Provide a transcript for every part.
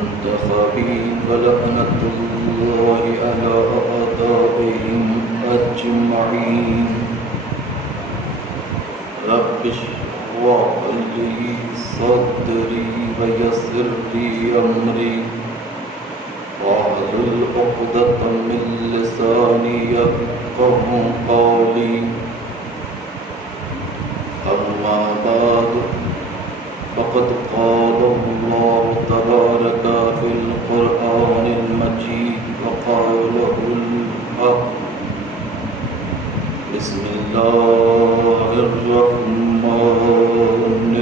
المنتخبين ولعنة الله على أعدائهم أجمعين رب اشرح لي صدري ويسر لي أمري واحلل عقدة من لساني يفقهوا قولي أما بعد فقد قال الله تبارك في القرآن المجيد وقوله الحق بسم الله الرحمن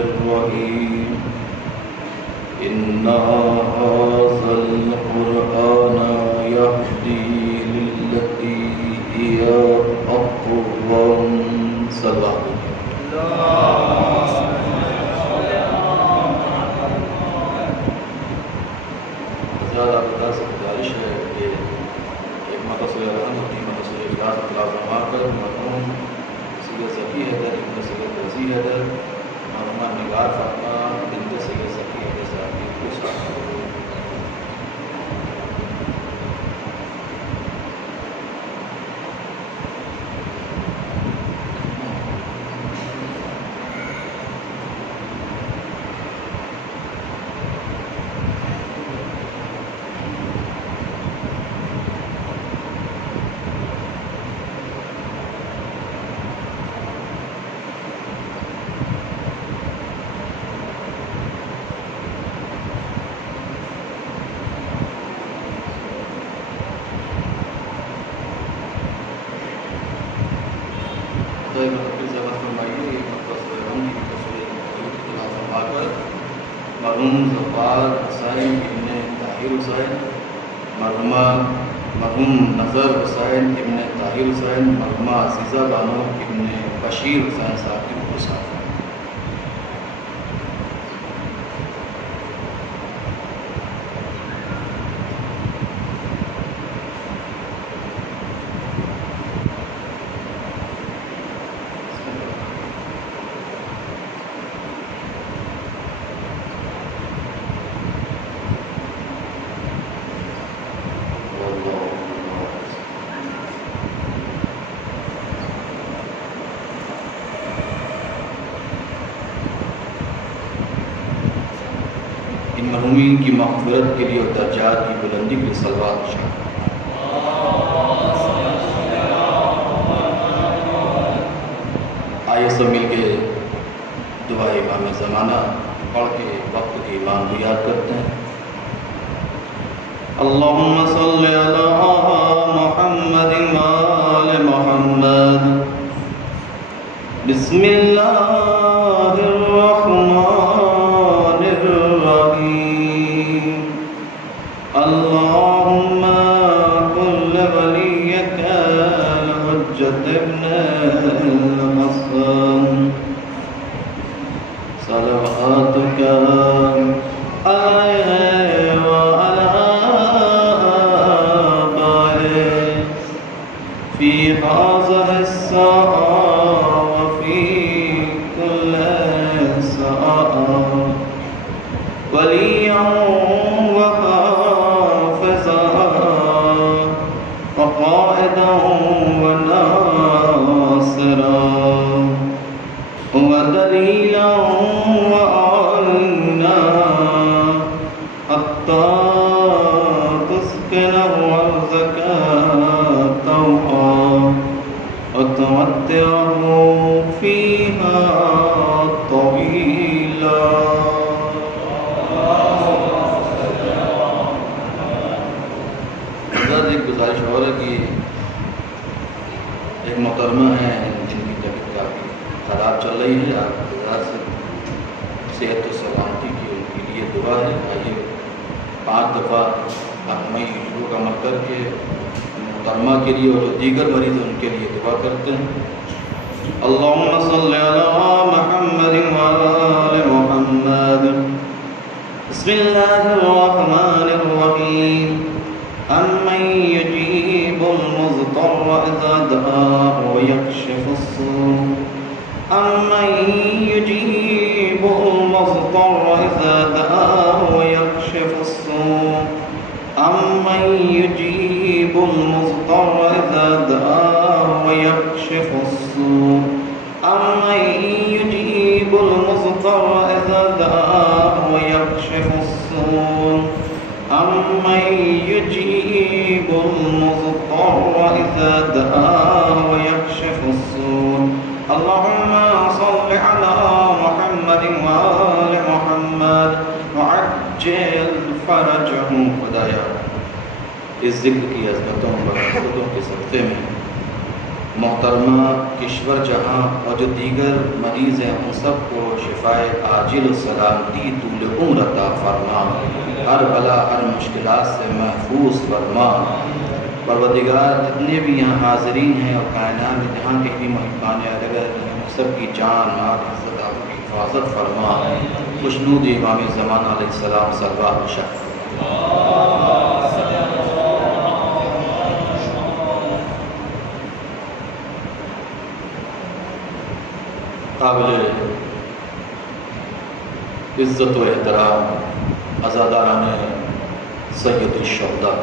الرحيم إن هذا القرآن يهدي للتي هي أقوم صلى زیادہ بتا سے گزارش ہے کہ ایک متصل رحم ہوتی متصل اخلاص اخلاص نما کر مرحوم سید ذکی حیدر ابن سید رضی حیدر مرحومہ نگار فاطمہ بنت سید ذکی حیدر صاحب کو ساتھ مرحوم ظفار حسین ابن طاہر حسین مرحوم نظر حسین ابن طاہر حسین مرحومہ عزیزہ بانو ابن بشیر حسین صاحب کی خصوصیات ان مرحومین کی مغفرت کے لیے اور درجات کی بلندی کے لیے صلوات شامل آئیے سب مل کے دعا امام زمانہ پڑھ کے وقت کے امام کو یاد کرتے ہیں اللہم صلی علی محمد وآل محمد بسم اللہ الرحمن الرحیم اللہم کل ولیک الحجت ابن الحسن صلواتک علیہ وعلی آبائه فی هذه الساعة وفي كل ساعة وليا وحافظا وقائدا وناصرا ودليلا وعونا حتى تسكنه أرضك طوعا وتمتعه فيها طويلا ایک گزارش اور ہے کہ ایک محترمہ ہے جن کی طبیعت کافی خراب چل رہی ہے آپ خدا سے صحت و سلامتی کی ان کے لیے دعا ہے آئیے 5 دفعہ اپنے شروع کا عمل کر کے محترمہ کے لیے اور جو دیگر مریض ہیں ان کے لیے دعا کرتے ہیں اللہم صلی علی محمد وآل محمد بسم اللہ الرحمن الرحیم أَمَّنْ يُجِيبُ الْمُضْطَرَّ إِذَا دَعَاهُ وَيَكْشِفُ السُّوءَ أَمَّنْ يُجِيبُ الْمُضْطَرَّ إِذَا دَعَاهُ وَيَكْشِفُ السُّوءَ المضطر إذا دعاه ويكشف السوء أمن يجيب المضطر إذا دعاه ويكشف السوء أمن يجيب المضطر إذا دعاه ويكشف السوء اللهم صل على محمد وآل محمد وعجل فرجهم خدایا اس ذکر کی عظمتوں و برکتوں کے صدقے میں محترمہ کشور جہاں اور جو دیگر مریض ہیں ان سب کو شفائے عاجل و سلامتی طول عمر عطا فرما، ہر بلا ہر مشکلات سے محفوظ فرما۔ پروردگار جتنے بھی یہاں حاضرین ہیں اور کائنات میں جہاں کہیں بھی محبان اگر سب کی جان مال عزت آپ کی حفاظت فرما۔ خوشنود امام زمان علیہ السلام صلوات و شکر۔ قابل عزت و احترام عزاداران سید الشہداء،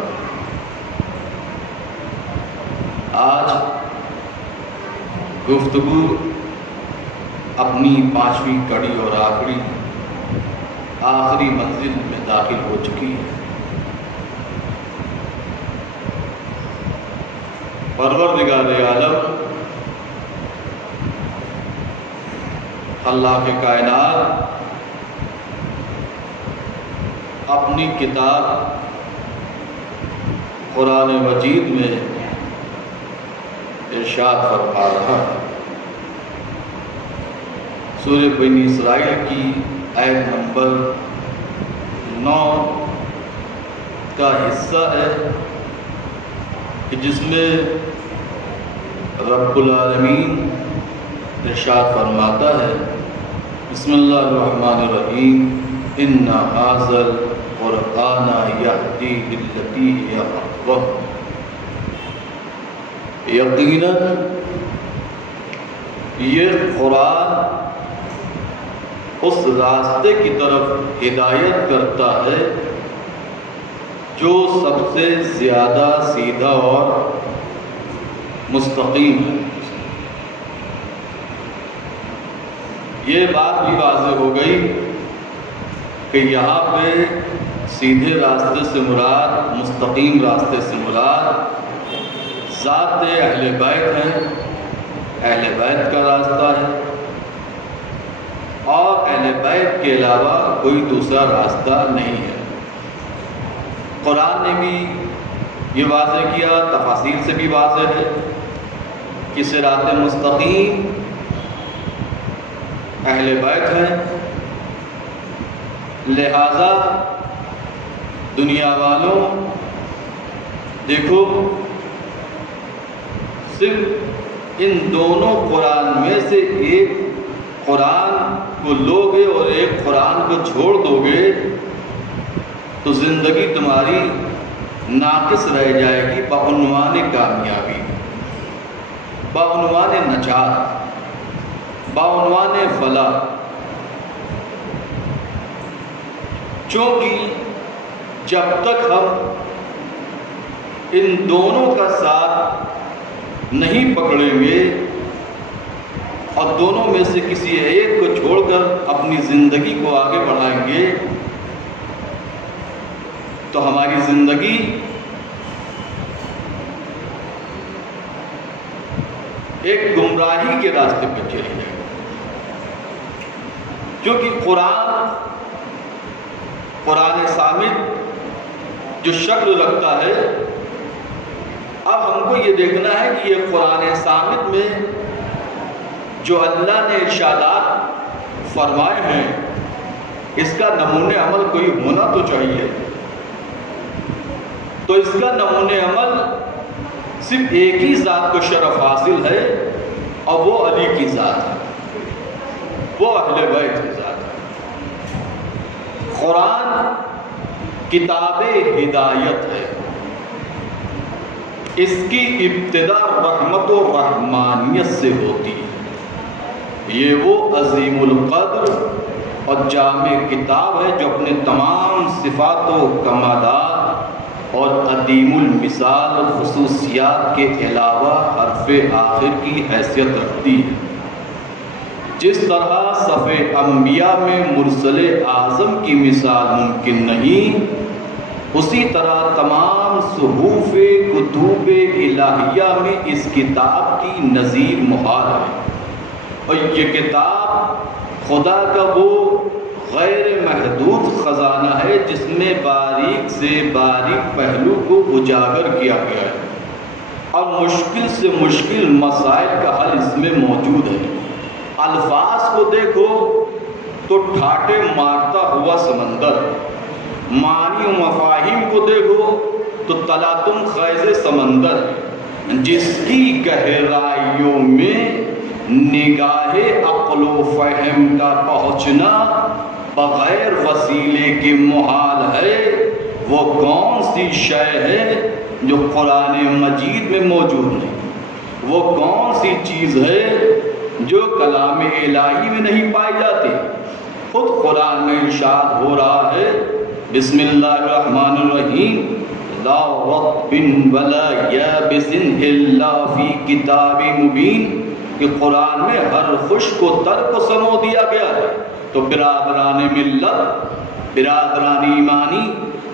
آج گفتگو اپنی 5ویں کڑی اور آخری منزل میں داخل ہو چکی ہے۔ پروردگار عالم اللہ کے کائنات اپنی کتاب قرآن مجید میں ارشاد فرما رہا ہے۔ سورہ بنی اسرائیل کی آیت نمبر 9 کا حصہ ہے کہ جس میں رب العالمین ارشاد فرماتا ہے، بسم اللہ الرحمن الرحیم، ان ھذا القرآن یہدی للتی ہی اقوم۔ یقیناً یہ قرآن اس راستے کی طرف ہدایت کرتا ہے جو سب سے زیادہ سیدھا اور مستقیم ہے۔ یہ بات بھی واضح ہو گئی کہ یہاں پہ سیدھے راستے سے مراد، مستقیم راستے سے مراد ذات اہل بیت ہے، اہل بیت کا راستہ ہے، اور اہل بیت کے علاوہ کوئی دوسرا راستہ نہیں ہے۔ قرآن نے بھی یہ واضح کیا، تفاصیل سے بھی واضح ہے کہ صراط مستقیم اہل بیت ہے، لہذا دنیا والوں دیکھو صرف ان دونوں قرآن میں سے ایک قرآن کو لوگے اور ایک قرآن کو چھوڑ دو گے تو زندگی تمہاری ناقص رہ جائے گی بعنوان کامیابی، بعنوان نجات، بعنوان فلاح۔ چونکہ جب تک ہم ان دونوں کا ساتھ نہیں پکڑیں گے اور دونوں میں سے کسی ایک کو چھوڑ کر اپنی زندگی کو آگے بڑھائیں گے تو ہماری زندگی ایک گمراہی کے راستے پہ چلی جائے گی۔ کیونکہ قرآن صامت جو شکل رکھتا ہے، اب ہم کو یہ دیکھنا ہے کہ یہ قرآن صامت میں جو اللہ نے ارشادات فرمائے ہیں اس کا نمونِ عمل کوئی ہونا تو چاہیے۔ تو اس کا نمونِ عمل صرف ایک ہی ذات کو شرف حاصل ہے اور وہ علی کی ذات ہے، وہ اہل بیت کی ذات ہے۔ قرآن کتاب ہدایت ہے، اس کی ابتدا رحمت و رحمانیت سے ہوتی ہے۔ یہ وہ عظیم القدر اور جامع کتاب ہے جو اپنے تمام صفات و کمالات اور عدیم المثال خصوصیات کے علاوہ حرف آخر کی حیثیت رکھتی ہے۔ جس طرح صف انبیاء میں مرسل اعظم کی مثال ممکن نہیں، اسی طرح تمام صحف کتب الہیہ میں اس کتاب کی نظیر محال ہے۔ اور یہ کتاب خدا کا وہ غیر محدود خزانہ ہے جس میں باریک سے باریک پہلو کو اجاگر کیا گیا ہے، اور مشکل سے مشکل مسائل کا حل اس میں موجود ہے۔ الفاظ کو دیکھو تو ٹھاٹے مارتا ہوا سمندر، معنی و مفاہیم کو دیکھو تو تلاطم خیز سمندر، جس کی گہرائیوں میں نگاہ عقل و فہم کا پہنچنا بغیر وسیلے کے محال ہے۔ وہ کون سی شے ہے جو قرآن مجید میں موجود نہیں؟ وہ کون سی چیز ہے جو کلام الہی میں نہیں پائی جاتی؟ خود قرآن میں ارشاد ہو رہا ہے، بسم اللہ الرحمن الرحیم، لا رطب ولا یابس الا فی کتاب مبین، کہ قرآن میں ہر خشک و تر کو سمو دیا گیا ہے۔ تو برادران ملت، برادران ایمانی،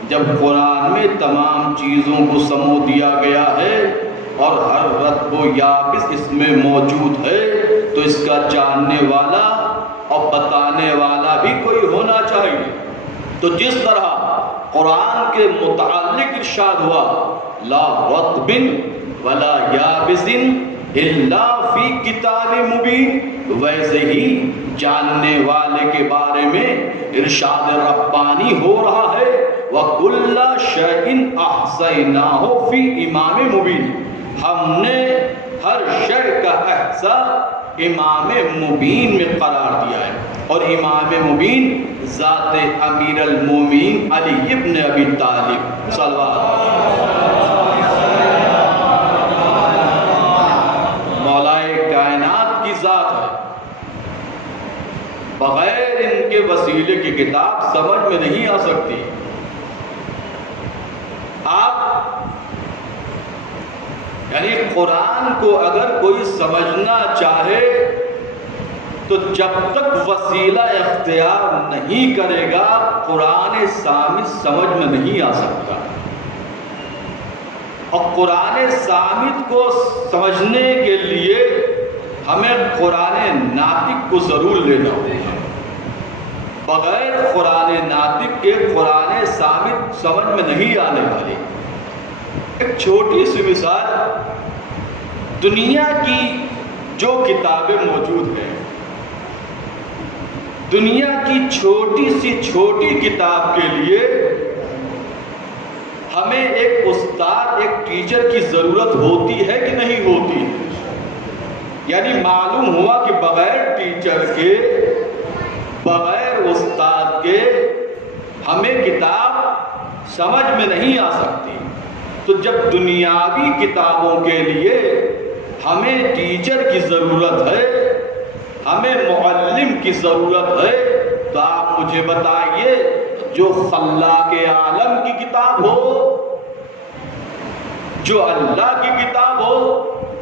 جب قرآن میں تمام چیزوں کو سمو دیا گیا ہے اور ہر رطب و یابس اس میں موجود ہے، تو اس کا جاننے والا اور بتانے والا بھی کوئی ہونا چاہیے۔ تو جس طرح قرآن کے متعلق ارشاد ہوا لا رطب ولا یابس الا فی کتاب مبین، ویسے ہی جاننے والے کے بارے میں ارشاد ربانی ہو رہا ہے وَكُلَّ شَيْءٍ أَحْصَيْنَاهُ فِي إِمَامٍ مُبِينٍ، ہم نے ہر شے کا احصاء امام مبین میں قرار دیا ہے۔ اور امام مبین ذات امیر المومنین علی ابن ابی طالب صلوات مولائے کائنات کی ذات ہے۔ بغیر ان کے وسیلے کی کتاب سمجھ میں نہیں آ سکتی۔ آپ یعنی قرآن کو اگر کوئی سمجھنا چاہے تو جب تک وسیلہ اختیار نہیں کرے گا قرآن صامت سمجھ میں نہیں آ سکتا۔ اور قرآن صامت کو سمجھنے کے لیے ہمیں قرآن ناطق کو ضرور لینا ہوگا۔ بغیر قرآن ناطق کے قرآن صامت سمجھ میں نہیں آنے والی۔ ایک چھوٹی سی مثال، دنیا کی جو کتابیں موجود ہیں، دنیا کی چھوٹی سی چھوٹی کتاب کے لیے ہمیں ایک استاد، ایک ٹیچر کی ضرورت ہوتی ہے کہ نہیں ہوتی؟ یعنی معلوم ہوا کہ بغیر ٹیچر کے، بغیر استاد کے ہمیں کتاب سمجھ میں نہیں آ سکتی۔ تو جب دنیاوی کتابوں کے لیے ہمیں ٹیچر کی ضرورت ہے، ہمیں معلم کی ضرورت ہے، تو آپ مجھے بتائیے جو خلاق عالم کی کتاب ہو، جو اللہ کی کتاب ہو،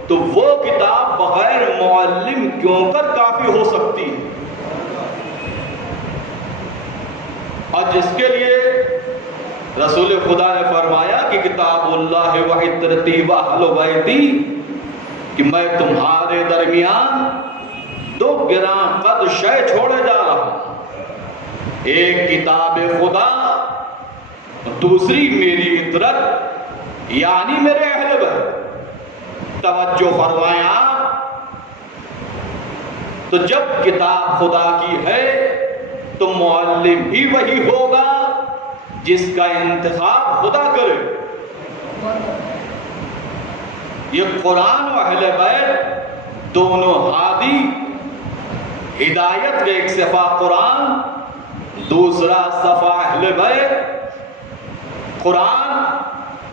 تو وہ کتاب بغیر معلم کیوں کر کافی ہو سکتی ہے؟ اور جس کے لیے رسول خدا نے فرمایا کہ کتاب اللہ و عطرتی و اہل بیتی، کہ میں تمہارے درمیان دو گراں قد شے چھوڑے جا رہا ہوں، ایک کتاب خدا، دوسری میری عطرت یعنی میرے اہل بیت۔ توجہ فرمائیں آپ، تو جب کتاب خدا کی ہے تو معلم بھی وہی ہوگا جس کا انتخاب خدا کرے۔ یہ قرآن و اہل بیت دونوں ہادی، ہدایت کا ایک صفحہ قرآن، دوسرا صفحہ اہل بیت۔ قرآن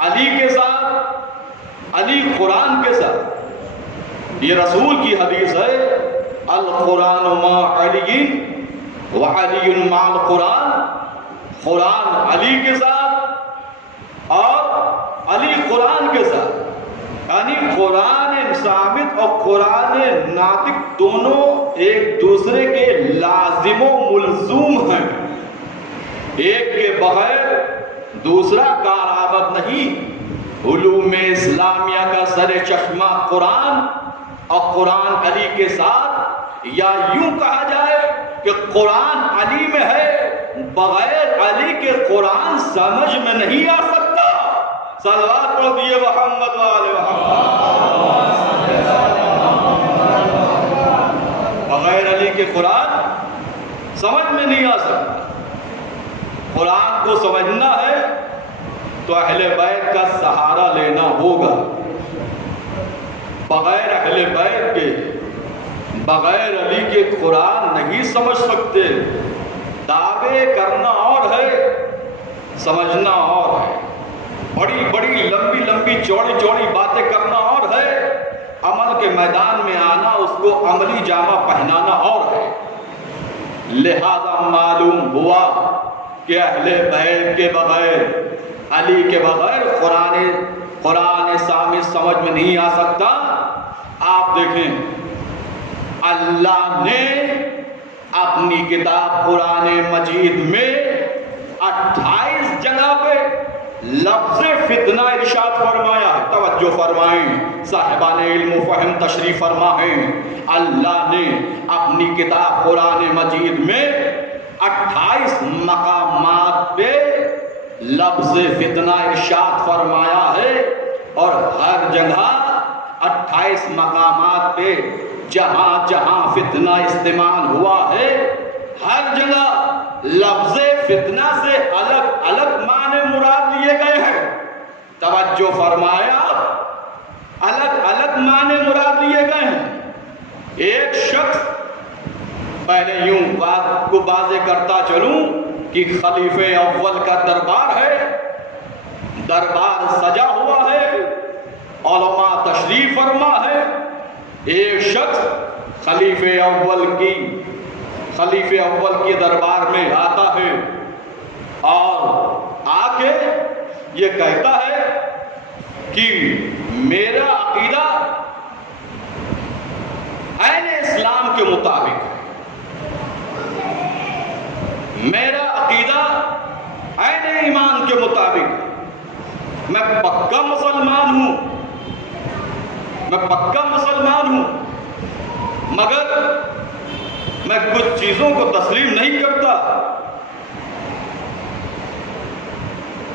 علی کے ساتھ، علی قرآن کے ساتھ۔ یہ رسول کی حدیث ہے، القرآن مع علی وعلی مع القرآن، قرآن علی کے ساتھ اور یعنی قرآن ثابت اور قرآن ناطق دونوں ایک دوسرے کے لازم و ملزوم ہیں، ایک کے بغیر دوسرا کارآمد نہیں۔ علوم اسلامیہ کا سر چشمہ قرآن اور قرآن علی کے ساتھ، یا یوں کہا جائے کہ قرآن علی میں ہے، بغیر علی کے قرآن سمجھ میں نہیں آ سکتا۔ صلوات پڑھ دیے محمد والے محمد۔ بغیر علی کے قرآن سمجھ میں نہیں آ سکتا۔ قرآن کو سمجھنا ہے تو اہل بیت کا سہارا لینا ہوگا۔ بغیر اہل بیت کے، بغیر علی کے قرآن نہیں سمجھ سکتے۔ دعوے کرنا اور ہے، سمجھنا اور ہے۔ بڑی بڑی لمبی لمبی چوڑی چوڑی باتیں کرنا اور ہے، عمل کے میدان میں آنا، اس کو عملی جامہ پہنانا اور ہے۔ لہذا معلوم ہوا کہ اہل بیت کے بغیر، علی کے بغیر قرآن سامع سمجھ میں نہیں آ سکتا۔ آپ دیکھیں، اللہ نے اپنی کتاب قرآن مجید میں 28 جگہ پہ لفظ فتنہ ارشاد فرمایا ہے۔ توجہ فرمائیں، صاحبان علم و فہم تشریف فرما ہیں۔ اللہ نے اپنی کتاب قرآن مجید میں 28 مقامات پہ لفظ فتنہ ارشاد فرمایا ہے، اور ہر جگہ 28 مقامات پہ جہاں جہاں فتنہ استعمال ہوا ہے، ہر جگہ لفظ فتنہ سے الگ الگ معنی مراد لیے گئے ہیں۔ توجہ فرمایا، الگ الگ معنی مراد لیے گئے ہیں۔ ایک شخص، پہلے یوں بات کو واضح کرتا چلوں کہ خلیفہ اول کا دربار ہے، دربار سجا ہوا ہے، علماء تشریف فرما ہے۔ ایک شخص خلیفہ اول کے دربار میں آتا ہے اور آ کے یہ کہتا ہے کہ میرا عقیدہ اہل اسلام کے مطابق ہے، میرا عقیدہ اہل ایمان کے مطابق ہے، میں پکا مسلمان ہوں، میں پکا مسلمان ہوں، مگر میں کچھ چیزوں کو تسلیم نہیں کرتا۔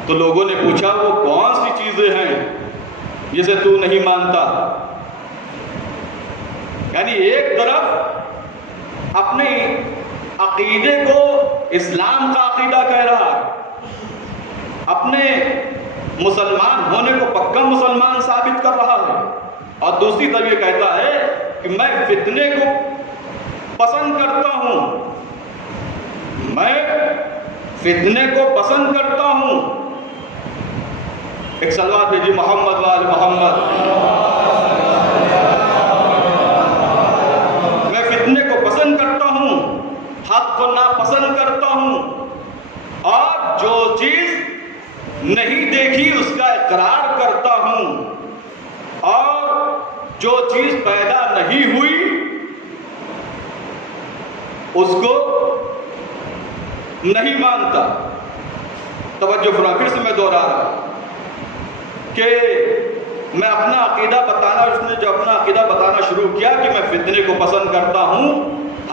تو لوگوں نے پوچھا وہ کون سی چیزیں ہیں جسے تو نہیں مانتا؟ یعنی ایک طرف اپنے عقیدے کو اسلام کا عقیدہ کہہ رہا ہے، اپنے مسلمان ہونے کو پکا مسلمان ثابت کر رہا ہے، اور دوسری طرف یہ کہتا ہے کہ میں فتنے کو پسند کرتا ہوں، میں فتنے کو پسند کرتا ہوں۔ ایک صلوات بھیجیے محمد وآل محمد۔ میں فتنے کو پسند کرتا ہوں، حق کو ناپسند کرتا ہوں، اور جو چیز نہیں دیکھی اس کا اقرار کرتا ہوں، اور جو چیز پیدا نہیں ہوئی اس کو نہیں مانتا۔ توجہ فرما، پھر سے میں دوہرا رہا ہوں کہ میں اپنا عقیدہ بتانا، اس نے جو اپنا عقیدہ بتانا شروع کیا کہ میں فتنے کو پسند کرتا ہوں،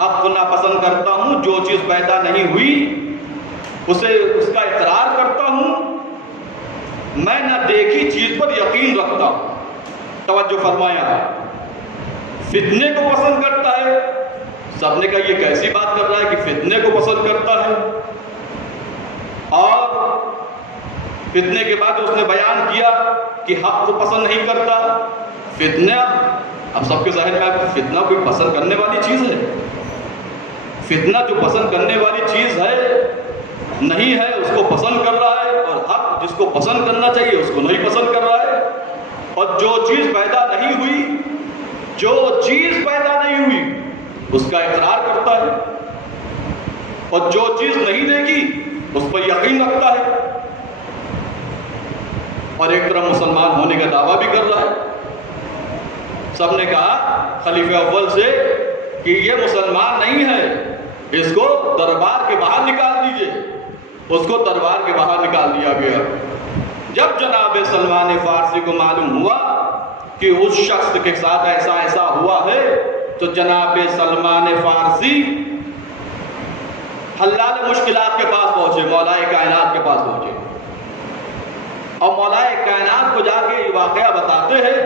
حق کو ناپسند کرتا ہوں، جو چیز پیدا نہیں ہوئی اس کا اقرار کرتا ہوں، میں نہ دیکھی چیز پر یقین رکھتا ہوں۔ توجہ فرمایا، فتنے کو پسند کرتا ہے۔ سب نے کہا یہ کیسی بات کر رہا ہے کہ فتنے کو پسند کرتا ہے؟ اور فتنے کے بعد اس نے بیان کیا کہ حق کو پسند نہیں کرتا۔ فتنہ، اب سب کے ذہن میں فتنہ کوئی پسند کرنے والی چیز ہے؟ فتنہ جو پسند کرنے والی چیز ہے نہیں ہے، اس کو پسند کر رہا ہے، اور حق جس کو پسند کرنا چاہیے اس کو نہیں پسند کر رہا ہے۔ اور جو چیز پیدا نہیں ہوئی، جو چیز پیدا نہیں ہوئی اس کا اقرار کرتا ہے، اور جو چیز نہیں دیکھی اس پر یقین رکھتا ہے، اور ایک طرف مسلمان ہونے کا دعویٰ بھی کر رہا ہے۔ سب نے کہا خلیفہ اول سے کہ یہ مسلمان نہیں ہے، اس کو دربار کے باہر نکال دیجئے۔ اس کو دربار کے باہر نکال دیا گیا۔ جب جناب سلمان فارسی کو معلوم ہوا کہ اس شخص کے ساتھ ایسا ایسا ہوا ہے، تو جناب سلمان فارسی حلال مشکلات کے پاس پہنچے، مولائے کائنات کے پاس پہنچے، اور مولائے کائنات کو جا کے یہ واقعہ بتاتے ہیں،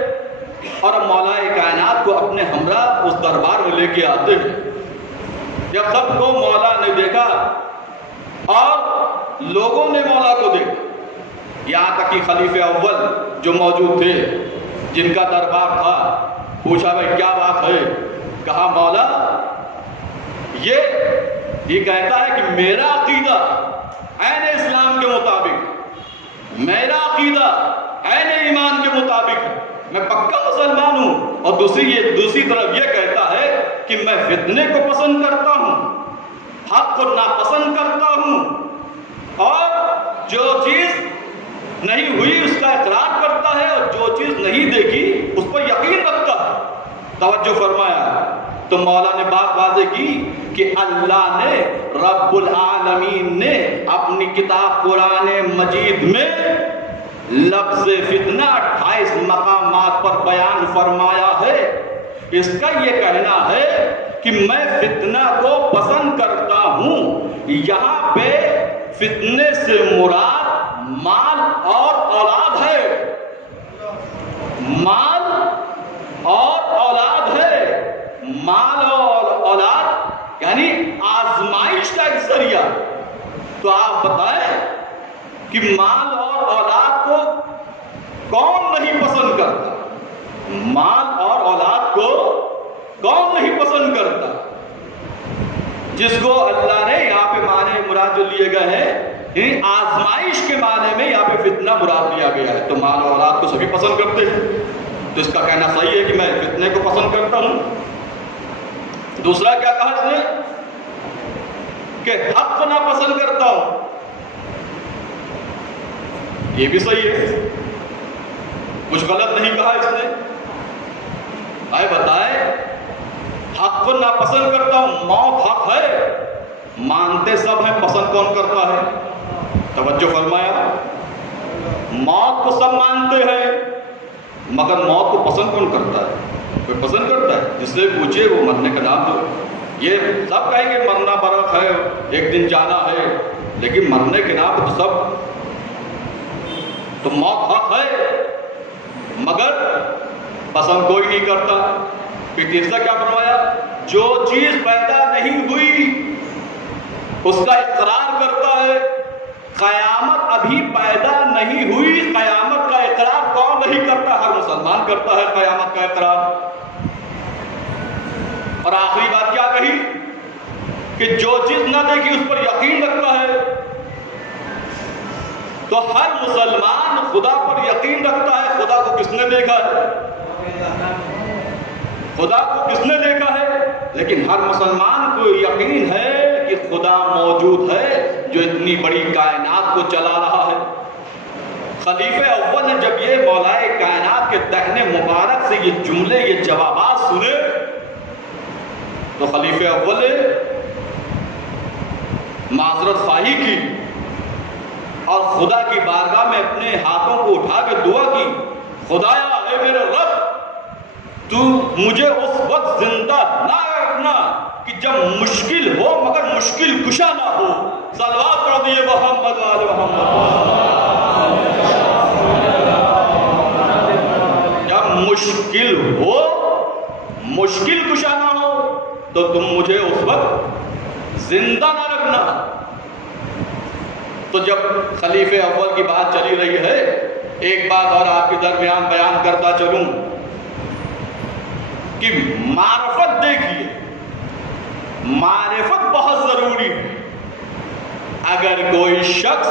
اور مولائے کائنات کو اپنے ہمراہ اس دربار میں لے کے آتے ہیں۔ جب سب کو مولا نے دیکھا اور لوگوں نے مولا کو دیکھا، یہاں تک کہ خلیفہ اول جو موجود تھے، جن کا دربار تھا، پوچھا بھائی کیا بات ہے؟ کہا مولا یہ کہتا ہے کہ میرا عقیدہ عین اسلام کے مطابق، میرا عقیدہ عین ایمان کے مطابق ہے، میں پکا مسلمان ہوں، اور دوسری طرف یہ کہتا ہے کہ میں فتنے کو پسند کرتا ہوں، حق کو ناپسند کرتا ہوں، اور جو چیز نہیں ہوئی اس کا اقرار کرتا ہے، اور جو چیز نہیں دیکھی اس پر یقین رکھتا ہے۔ توجہ فرمایا تو مولا نے بات واضح کی کہ اللہ نے رب العالمین نے اپنی کتاب قرآن مجید میں لفظ فتنہ 28 مقامات پر بیان فرمایا ہے۔ اس کا یہ کہنا ہے کہ میں فتنہ کو پسند کرتا ہوں۔ یہاں پہ فتنے سے مراد مال اور اولاد ہے، مال اور اولاد ہے، مال اور اولاد یعنی آزمائش کا ایک ذریعہ۔ تو آپ بتائیں کہ مال اور اولاد کو کون نہیں پسند کرتا؟ مال اور اولاد کو کون نہیں پسند کرتا؟ جس کو اللہ نے یہاں پہ معنی مراد جو لیے گئے ہیں، یعنی آزمائش کے معنی میں یہاں پہ فتنہ مراد لیا گیا ہے۔ تو مال اور اولاد کو سبھی پسند کرتے ہیں، تو اس کا کہنا صحیح ہے کہ میں فتنے کو پسند کرتا ہوں۔ دوسرا کیا کہا اس نے کہ حق کو ناپسند کرتا ہوں، یہ بھی صحیح ہے، کچھ غلط نہیں کہا اس نے۔ آئے بتائے حق کو ناپسند کرتا ہوں، موت حق ہے، مانتے سب ہیں، پسند کون کرتا ہے؟ توجہ فرمایا، موت کو سب مانتے ہیں مگر موت کو پسند کون کرتا ہے؟ کوئی پسند کرتا ہے؟ جس سے پوچھے وہ مرنے کا نام دو۔ یہ سب کہیں گے مرنا برق ہے، ایک دن جانا ہے، لیکن مرنے کے نام تو سب، تو موت حق ہے مگر پسند کوئی نہیں کرتا۔ پھر تیسرا کیا فرمایا؟ جو چیز پیدا نہیں ہوئی اس کا اقرار کرتا ہے۔ قیامت ابھی پیدا نہیں ہوئی، قیامت کا اقرار کون نہیں کرتا؟ ہر مسلمان کرتا ہے قیامت کا اقرار۔ اور آخری بات کیا کہی کہ جو چیز نہ دیکھی اس پر یقین رکھتا ہے۔ تو ہر مسلمان خدا پر یقین رکھتا ہے۔ خدا کو کس نے دیکھا ہے؟ خدا کو کس نے دیکھا ہے؟ لیکن ہر مسلمان کو یقین ہے کہ خدا موجود ہے جو اتنی بڑی کائنات کو چلا رہا ہے۔ خلیفہ اول نے جب یہ مولائے کائنات کے دہنے مبارک سے یہ جملے، یہ جوابات سنے، تو خلیفہ اول نے معذرت خواہی کی اور خدا کی بارگاہ میں اپنے ہاتھوں کو اٹھا کے دعا کی، خدایا اے میرے رب، تو مجھے اس وقت زندہ نہ رکھنا کہ جب مشکل ہو مگر مشکل کشا نہ ہو۔ صلوات پڑھ دیے محمد وآل محمد۔ جب مشکل ہو، مشکل کشا نہ ہو، تو تم مجھے اس وقت زندہ نہ رکھنا۔ تو جب خلیفہ اول کی بات چلی رہی ہے، ایک بات اور آپ کے درمیان بیان کرتا چلوں کہ معرفت دیکھیے، معرفت بہت ضروری ہے۔ اگر کوئی شخص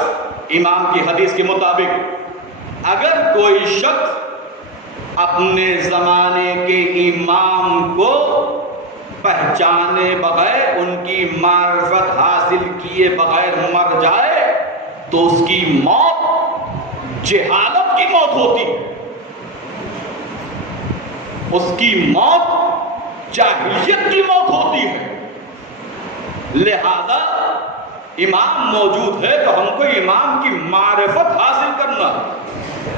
امام کی حدیث کے مطابق اگر کوئی شخص اپنے زمانے کے امام کو پہچانے بغیر، ان کی معرفت حاصل کیے بغیر مر جائے تو اس کی موت جہالت کی موت ہوتی ہے۔ اس کی موت جاہلیت کی موت ہوتی ہے. لہذا امام موجود ہے تو ہم کو امام کی معرفت حاصل کرنا،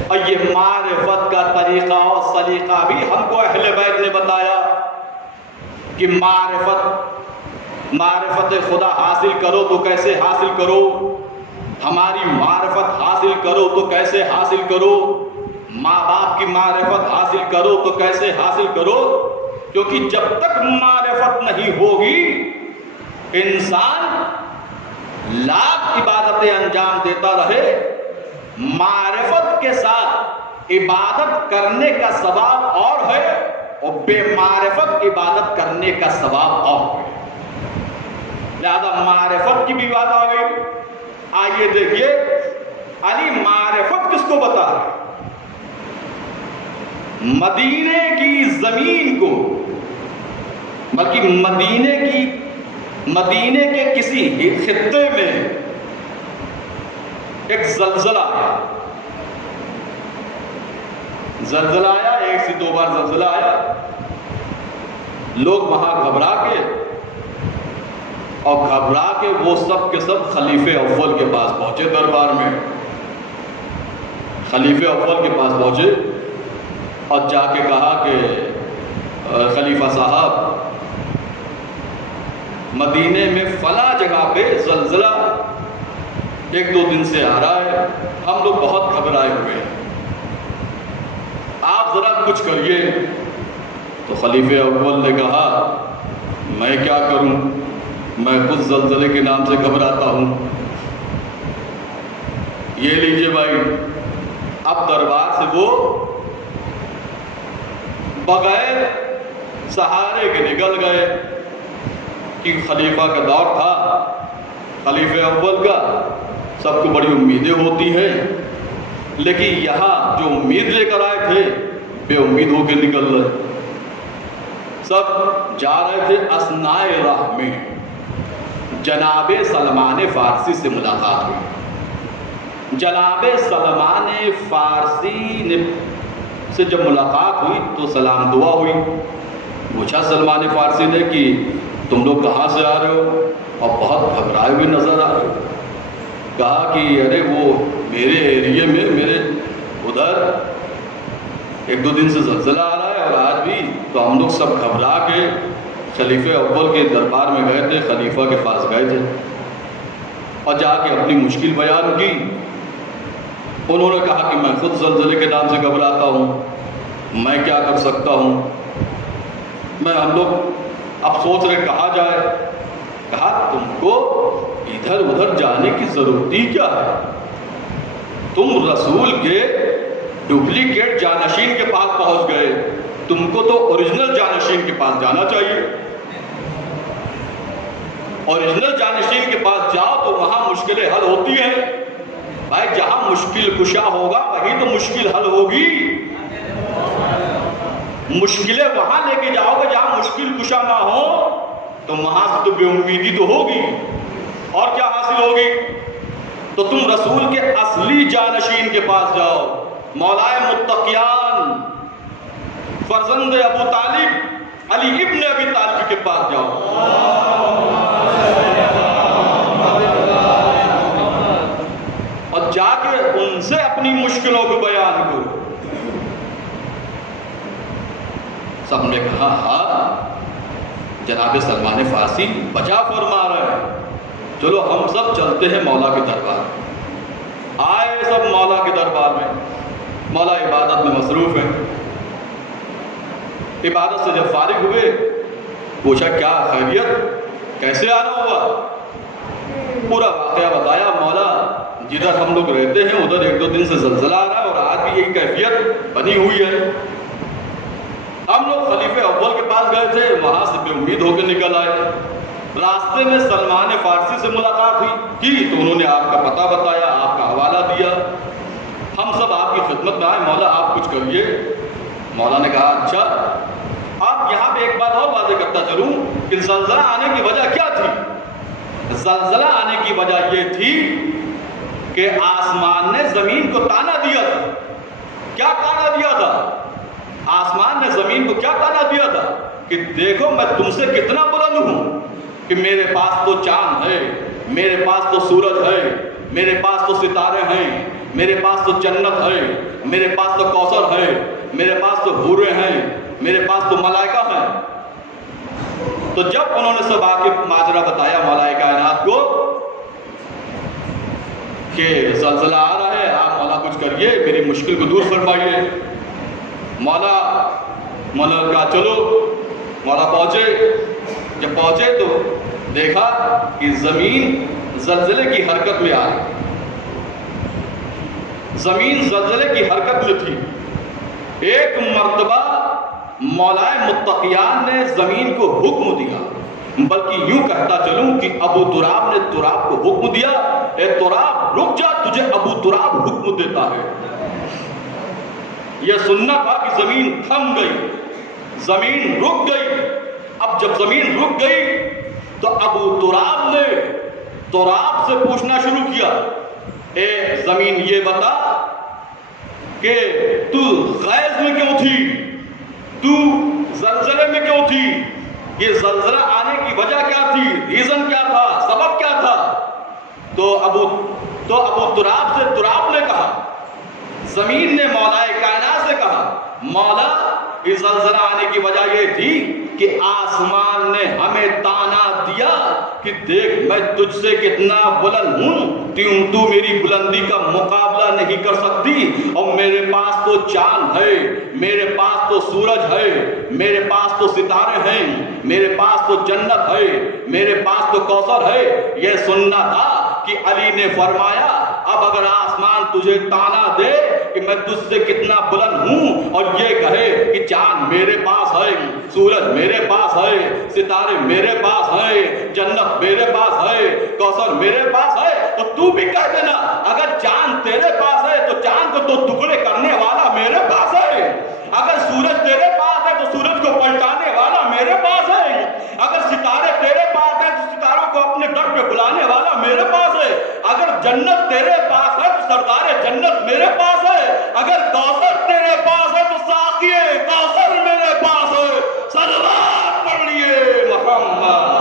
اور یہ معرفت کا طریقہ اور سلیقہ بھی ہم کو اہل بیت نے بتایا کہ معرفت خدا حاصل کرو تو کیسے حاصل کرو، ہماری معرفت حاصل کرو تو کیسے حاصل کرو، ماں باپ کی معرفت حاصل کرو تو کیسے حاصل کرو. کیونکہ جب تک معرفت نہیں ہوگی انسان لاکھ عبادتیں انجام دیتا رہے، معرفت کے ساتھ عبادت کرنے کا ثواب اور ہے اور بے معرفت عبادت کرنے کا ثواب اور ہے. لہذا معرفت کی بھی بات آ گئی. آئیے دیکھیے علی معرفت کس کو بتا رہے؟ مدینے کی زمین کو، بلکہ مدینے کے کسی خطے میں ایک زلزلہ آیا. زلزلہ آیا، ایک سے دو بار زلزلہ آیا. لوگ وہاں گھبرا کے وہ سب کے سب خلیفہ اول کے پاس پہنچے. دربار میں خلیفہ اول کے پاس پہنچے اور جا کے کہا کہ خلیفہ صاحب، مدینے میں فلاں جگہ پہ زلزلہ ایک دو دن سے آ رہا ہے، ہم لوگ بہت گھبرائے ہوئے ہیں، آپ ذرا کچھ کریے. تو خلیفہ اول نے کہا میں کیا کروں، میں خود زلزلے کے نام سے گھبراتا ہوں. یہ لیجئے بھائی. اب دربار سے وہ بغیر سہارے کے نکل گئے کہ خلیفہ کا دور تھا، خلیفہ اول کا، سب کو بڑی امیدیں ہوتی ہیں، لیکن یہاں جو امید لے کر آئے تھے بے امید ہو کے نکل رہے. سب جا رہے تھے، اثناء راہ میں جناب سلمان فارسی سے ملاقات ہوئی. جناب سلمان فارسی سے جب ملاقات ہوئی تو سلام دعا ہوئی. پوچھا سلمان فارسی نے کہ تم لوگ کہاں سے آ رہے ہو اور بہت گھبرائے ہوئے نظر آ رہے ہو. کہا کہ ارے وہ میرے ایریے میں، میرے ادھر ایک دو دن سے زلزلہ آ رہا ہے اور آج بھی، تو ہم لوگ سب گھبرا کے خلیفہ اول کے دربار میں گئے تھے، خلیفہ کے پاس گئے تھے اور جا کے اپنی مشکل بیان کی. انہوں نے کہا کہ میں خود زلزلے کے نام سے گھبراتا ہوں، میں کیا کر سکتا ہوں. ہم لوگ اب سوچ رہے کہا جائے. کہا تم کو ادھر ادھر جانے کی ضرورت ہی کیا ہے، تم رسول کے ڈپلیکیٹ جانشین کے پاس پہنچ گئے، تم کو تو اوریجنل جانشین کے پاس جانا چاہیے. اوریجنل جانشین کے پاس جاؤ تو وہاں مشکلیں حل ہوتی ہیں. بھائی جہاں مشکل کشا ہوگا وہیں تو مشکل حل ہوگی. مشکلیں وہاں لے کے جاؤ گے جہاں مشکل کشا نہ ہو تو وہاں سے تو بے امیدی تو ہوگی، اور کیا حاصل ہوگی. تو تم رسول کے اصلی جانشین کے پاس جاؤ، مولائے متقیان فرزند ابو طالب علی ابن ابی طالب کے پاس جاؤ. اور جا کے ان سے اپنی مشکلوں کو بیان کرو. سب نے کہا ہاں جناب سلمان فارسی بجا فرما رہے ہیں، چلو ہم سب چلتے ہیں مولا کے دربار. آئے سب مولا کے دربار میں. مولا عبادت میں مصروف ہیں. عبادت سے جب فارغ ہوئے پوچھا کیا خیریت، کیسے آنا ہوا. پورا واقعہ بتایا. مولا جدھر ہم لوگ رہتے ہیں ادھر ایک دو دن سے زلزلہ آ رہا ہے اور آج بھی یہی کیفیت بنی ہوئی ہے. ہم لوگ خلیفہ اول کے پاس گئے تھے، وہاں سے بے امید ہو کے نکل آئے. راستے میں سلمان فارسی سے ملاقات ہوئی کی تو انہوں نے آپ کا پتہ بتایا، آپ کا حوالہ دیا. ہم سب آپ کی خدمت میں آئے، مولا آپ کچھ کریے. مولا نے کہا اچھا آپ یہاں پہ ایک بات اور واضح کرتا چلوں کہ زلزلہ آنے کی وجہ کیا تھی. زلزلہ آنے کی وجہ یہ تھی کہ آسمان نے زمین کو تانا دیا تھا. کیا تانا دیا تھا؟ آسمان نے زمین زمین کو کیا کہنا دیا تھا کہ دیکھو میں تم سے کتنا بلند ہوں، کہ میرے پاس تو چاند ہے، میرے پاس تو سورج ہے، میرے پاس تو ستارے ہیں، میرے پاس تو جنت ہے، میرے پاس تو کوثر ہے، میرے پاس تو حوریں ہیں، میرے پاس تو ملائکہ ہیں۔ تو جب انہوں نے سب آ کے ماجرا بتایا مولا کائنات کو کہ زلزلہ آ رہا ہے، آپ مولا کچھ کریے، میری مشکل کو دور فرمائیے۔ مولا نے کہا چلو۔ مولا پہنچے، جب پہنچے تو دیکھا کہ زمین زلزلے کی حرکت میں آ رہی، زمین زلزلے کی حرکت میں تھی۔ ایک مرتبہ مولائے متقیان نے زمین کو حکم دیا، بلکہ یوں کہتا چلوں کہ ابو تراب نے تراب کو حکم دیا، اے تراب رک جا، تجھے ابو تراب حکم دیتا ہے۔ یہ سننا تھا کہ زمین تھم گئی، زمین رک گئی۔ اب جب زمین رک گئی تو ابو تراب نے تراب سے پوچھنا شروع کیا، اے زمین یہ بتا کہ تو غیظ میں کیوں تھی، تو زلزلے میں کیوں تھی، یہ زلزلہ آنے کی وجہ کیا تھی، ریزن کیا تھا، سبب کیا تھا؟ تو ابو تراب سے تراب نے کہا، زمین نے مولا کائنات سے کہا، مولا اس زلزلہ آنے کی وجہ یہ تھی کہ آسمان نے ہمیں تانا دیا کہ دیکھ میں تجھ سے کتنا بلند ہوں، تو میری بلندی کا مقابلہ نہیں کر سکتی، اور میرے پاس تو چاند ہے، میرے پاس تو سورج ہے، میرے پاس تو ستارے ہیں، میرے پاس تو جنت ہے، میرے پاس تو کوثر ہے۔ یہ سننا تھا کہ علی نے فرمایا اب اگر آسمان تجھے تانا دے کہ میں تجھ سے کتنا بلند ہوں، اور یہ کہے کہ چاند میرے پاس ہے، سورج میرے پاس ہے، ستارے میرے پاس ہے، جنت میرے پاس ہے، کوثر میرے پاس ہے، تو بھی کہہ دینا اگر چاند تیرے پاس ہے تو چاند کو تو ٹکڑے کرنے والا میرے پاس ہے، اگر سورج تیرے پاس ہے تو سورج کو پلٹانے والا میرے پاس ہے، اگر ستارے تیرے پاس ہے تو ستاروں کو اپنے در پہ بلانے والا میرے پاس ہے، اگر جنت تیرے پاس ہے تو سردار جنت میرے پاس ہے، اگر کوثر تیرے پاس ہے تو ساقی کوثر میرے پاس ہے۔ صلوات پڑھیے محمد۔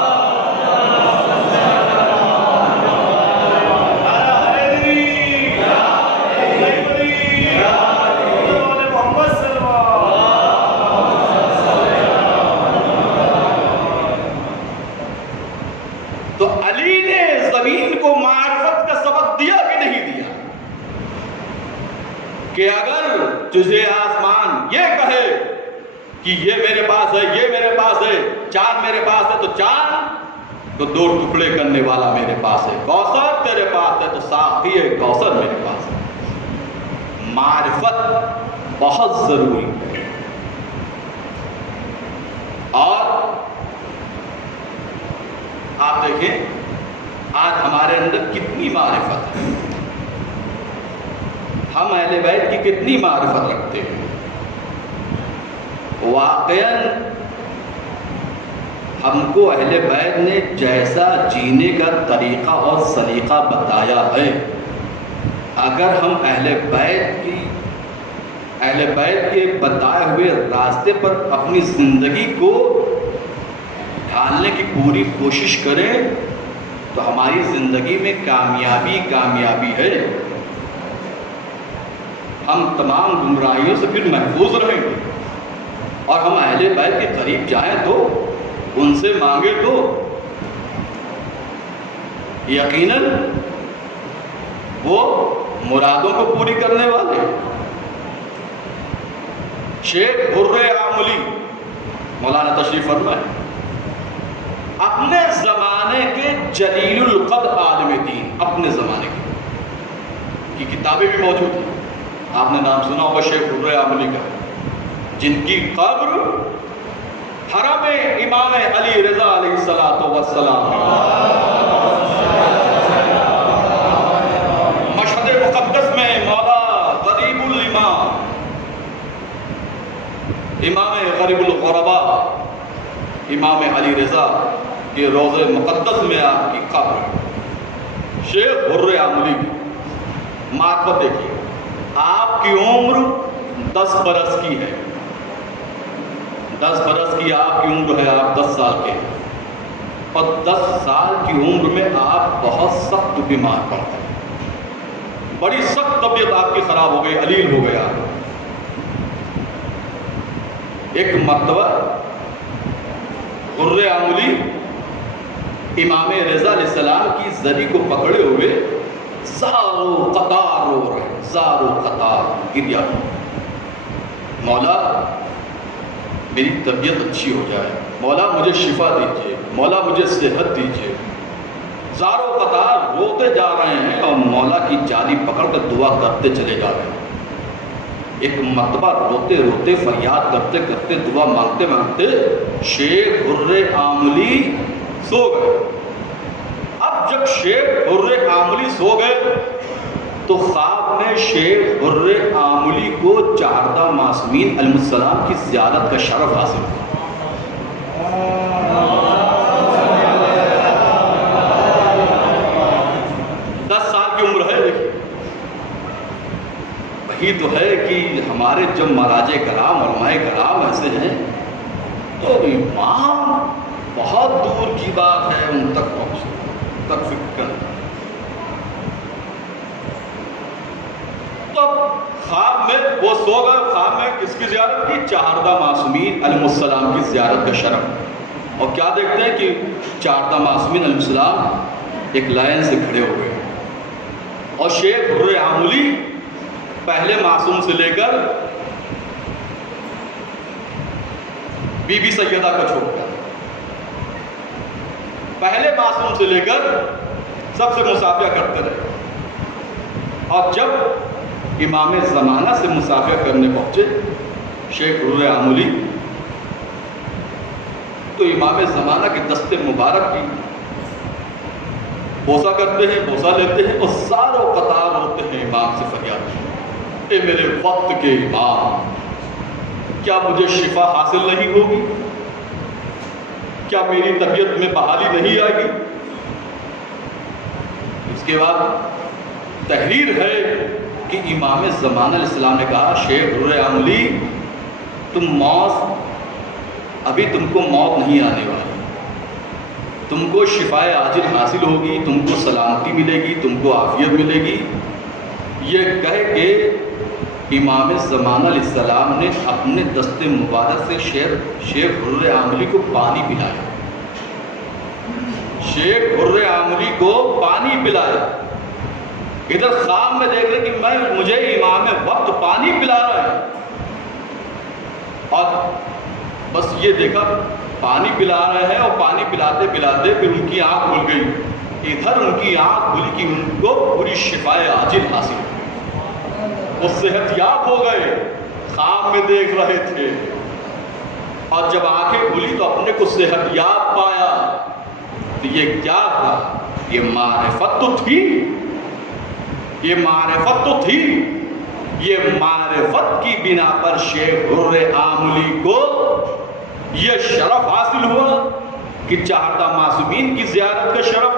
تو علی نے زمین کو معرفت کا سبق دیا کہ نہیں دیا، کہ اگر تجھے آسمان یہ کہے کہ یہ میرے پاس ہے، یہ میرے پاس ہے، چاند میرے پاس ہے، تو چاند تو دو ٹکڑے کرنے والا میرے پاس ہے، کوثر تیرے پاس ہے تو ساقی کوثر میرے پاس ہے۔ معرفت بہت ضروری ہے، اور آپ دیکھیں آج ہمارے اندر کتنی معرفت ہے، ہم اہل بیت کی کتنی معرفت رکھتے ہیں۔ واقعاً ہم کو اہل بیت نے جیسا جینے کا طریقہ اور سلیقہ بتایا ہے، اگر ہم اہل بیت کے بتائے ہوئے راستے پر اپنی زندگی کو ڈھالنے کی پوری کوشش کریں تو ہماری زندگی میں کامیابی ہے، ہم تمام گمراہیوں سے پھر محفوظ رہیں گے، اور ہم اہل بیت کے قریب جائیں تو ان سے مانگے تو یقیناً وہ مرادوں کو پوری کرنے والے۔ شیخ حر عاملی مولانا تشریف فرمائے، اپنے زمانے کے جلیل القدر عالم دین، اپنے زمانے کی کتابیں بھی موجود ہیں، آپ نے نام سنا ہوگا شیخ حر عاملی کا، جن کی قبر حرم امام علی رضا علیہ السلام مشہد مقدس میں مولا غریب الامام امام غریب الغرباء امام علی رضا کے روضہ مقدس میں آپ کی قبر۔ شیخ حر عاملی کی معرفت دیکھیے، آپ کی عمر 10 برس کی ہے، 10 برس کی آپ کی عمر ہے، آپ 10 سال کے، اور 10 سال کی عمر میں آپ بہت سخت بیمار پڑ گئے، بڑی سخت طبیعت آپ کی خراب ہو گئی، علیل ہو گیا۔ ایک مرتبہ غر انگلی امام رضا علیہ السلام کی زری کو پکڑے ہوئے زارو قطار رو رہے، زارو قطار گریا، مولا میری طبیعت اچھی ہو جائے، مولا مجھے شفا دیجیے، مولا مجھے صحت دیجیے۔ زارو قطار روتے جا رہے ہیں اور مولا کی جالی پکڑ کر دعا کرتے چلے جا رہے ہیں۔ ایک مرتبہ روتے روتے فریاد کرتے کرتے دعا مانگتے مانگتے شیخ غر آملی سو گئے۔ اب جب شیخ غر آملی سو گئے تو خواب میں شیخ غر آملی کو 14 معصومین علیہ السلام کی زیارت کا شرف حاصل ہوا۔ 10 سال کی عمر ہے، دیکھیے وہی تو ہے کہ ہمارے جب مراجع کرام علماء کرام ایسے ہیں تو امام بہت دور کی بات ہے ان تک پہنچنا، تک فکر کرنا۔ تو خواب میں وہ سو گئے، خواب میں کس کی زیارت کی؟ 14 معصومین علیہ السلام کی زیارت کا شرف۔ اور کیا دیکھتے ہیں کہ 14 معصومین علیہ السلام ایک لائن سے کھڑے ہو گئے، اور شیخ غر آملی پہلے معصوم سے لے کر بی بی سیدہ کا چھوڑ گیا، پہلے معصوم سے لے کر سب سے مصافحہ کرتے رہے۔ اور جب امام زمانہ سے مصافحہ کرنے پہنچے شیخ غر آملی تو امام زمانہ کے دست مبارک کی بوسہ کرتے ہیں، بوسہ لیتے ہیں، اور زارو قطار ہوتے ہیں امام سے فریاد، اے میرے وقت کے امام، کیا مجھے شفا حاصل نہیں ہوگی؟ کیا میری طبیعت میں بحالی نہیں آئے گی؟ اس کے بعد تحریر ہے کہ امام زمانہ علیہ السلام نے کہا شیخ غر آملی تم موت، ابھی تم کو موت نہیں آنے والی، تم کو شفاء عاجل حاصل ہوگی، تم کو سلامتی ملے گی، تم کو عافیت ملے گی۔ یہ کہہ کے امام زمانہ علیہ السلام نے اپنے دست مبارک سے شیخ غر آملی کو پانی پلایا، شیخ غر آملی کو پانی پلایا۔ ادھر خواب میں دیکھ رہے کہ مجھے امام وقت پانی پلا رہا ہے، اور بس یہ دیکھا پانی پلا رہے ہیں، اور پانی پلاتے پلاتے پھر ان کی آنکھ کھل گئی، ادھر ان کی آنکھ کھلی کہ ان کو پوری شفاء عاجل حاصل ہوئی، وہ صحت یاب ہو گئے، خواب میں دیکھ رہے تھے، اور جب آنکھیں کھلی تو اپنے کو صحت یاب پایا۔ تو یہ کیا تھا؟ یہ معرفت تو تھی، یہ معرفت تو تھی، یہ معرفت کی بنا پر شیخ غر آملی کو یہ شرف حاصل ہوا کہ 14 معصومین کی زیارت کا شرف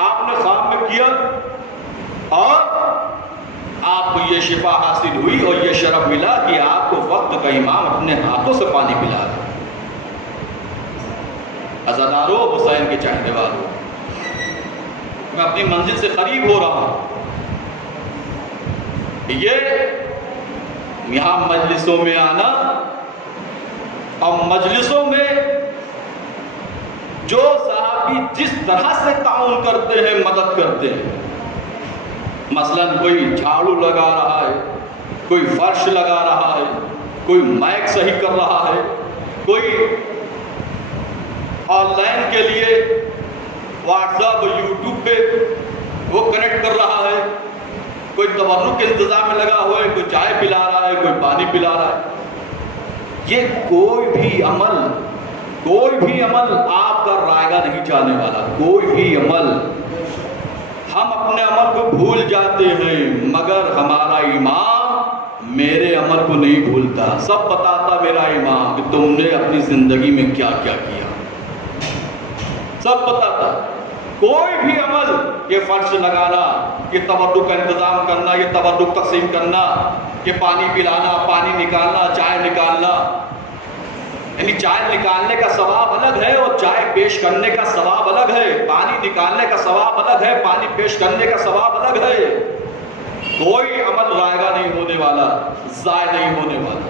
آپ نے خواب میں کیا، اور آپ کو یہ شفا حاصل ہوئی اور یہ شرف ملا کہ آپ کو وقت کا امام اپنے ہاتھوں سے پانی پلا رہا۔ عزادارو، حسین کے چاہنے والوں، میں اپنی منزل سے قریب ہو رہا ہوں۔ یہ یہاں مجلسوں میں آنا اور مجلسوں میں جو صحابی جس طرح سے تعاون کرتے ہیں، مدد کرتے ہیں، مثلا کوئی جھاڑو لگا رہا ہے، کوئی فرش لگا رہا ہے، کوئی مائک صحیح کر رہا ہے، کوئی آن لائن کے لیے واٹس ایپ اور یوٹیوب پہ وہ کنیکٹ کر رہا ہے، کوئی تبرک کے انتظام میں لگا ہوا ہے، کوئی چائے پلا رہا ہے، کوئی پانی پلا رہا ہے۔ یہ کوئی بھی عمل آپ کا رائگاں نہیں جانے والا، کوئی بھی عمل۔ ہم اپنے عمل کو بھول جاتے ہیں، مگر ہمارا امام میرے عمل کو نہیں بھولتا۔ سب بتاتا میرا امام کہ تم نے اپنی زندگی میں کیا کیا کیا، سب بتاتا۔ کوئی بھی عمل، یہ فرش لگانا، یہ تبرک کا انتظام کرنا، یہ تبرک تقسیم کرنا، یہ پانی پلانا، پانی نکالنا، چائے نکالنا، یعنی چائے نکالنے کا ثواب الگ ہے اور چائے پیش کرنے کا ثواب الگ ہے، پانی نکالنے کا ثواب الگ ہے، پانی پیش کرنے کا ثواب الگ ہے۔ کوئی عمل رائگاں نہیں ہونے والا، ضائع نہیں ہونے والا۔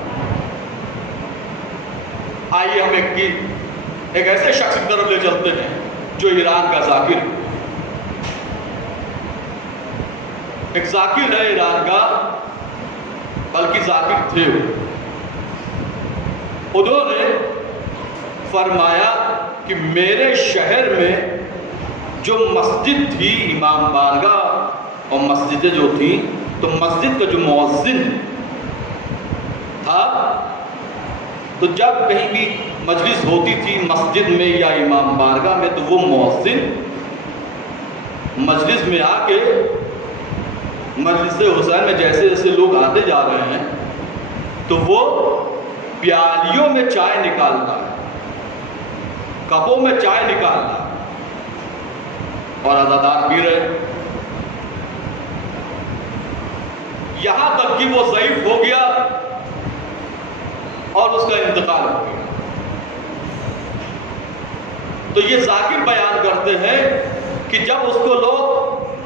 آئیے ہم ایک ایسے شخص کی طرف لے چلتے ہیں جو ایران کا ذاکر ہے۔ ایک ذاکر ہے ایران کا، بلکہ ذاکر تھے انہوں نے فرمایا کہ میرے شہر میں جو مسجد تھی امام بارگاہ اور مسجدیں جو تھیں، تو مسجد کا جو مؤذن تھا، تو جب کہیں بھی مجلس ہوتی تھی مسجد میں یا امام بارگاہ میں، تو وہ مؤذن مجلس میں آ کے مجلس حسین میں جیسے جیسے لوگ آتے جا رہے ہیں تو وہ پیالیوں میں چائے نکالتا ہے، کپوں میں چائے نکالتا ہے اور عزادار پی رہے۔ یہاں تک کہ وہ ضعیف ہو گیا اور اس کا انتقال ہو گیا۔ تو یہ ذاکر بیان کرتے ہیں کہ جب اس کو لوگ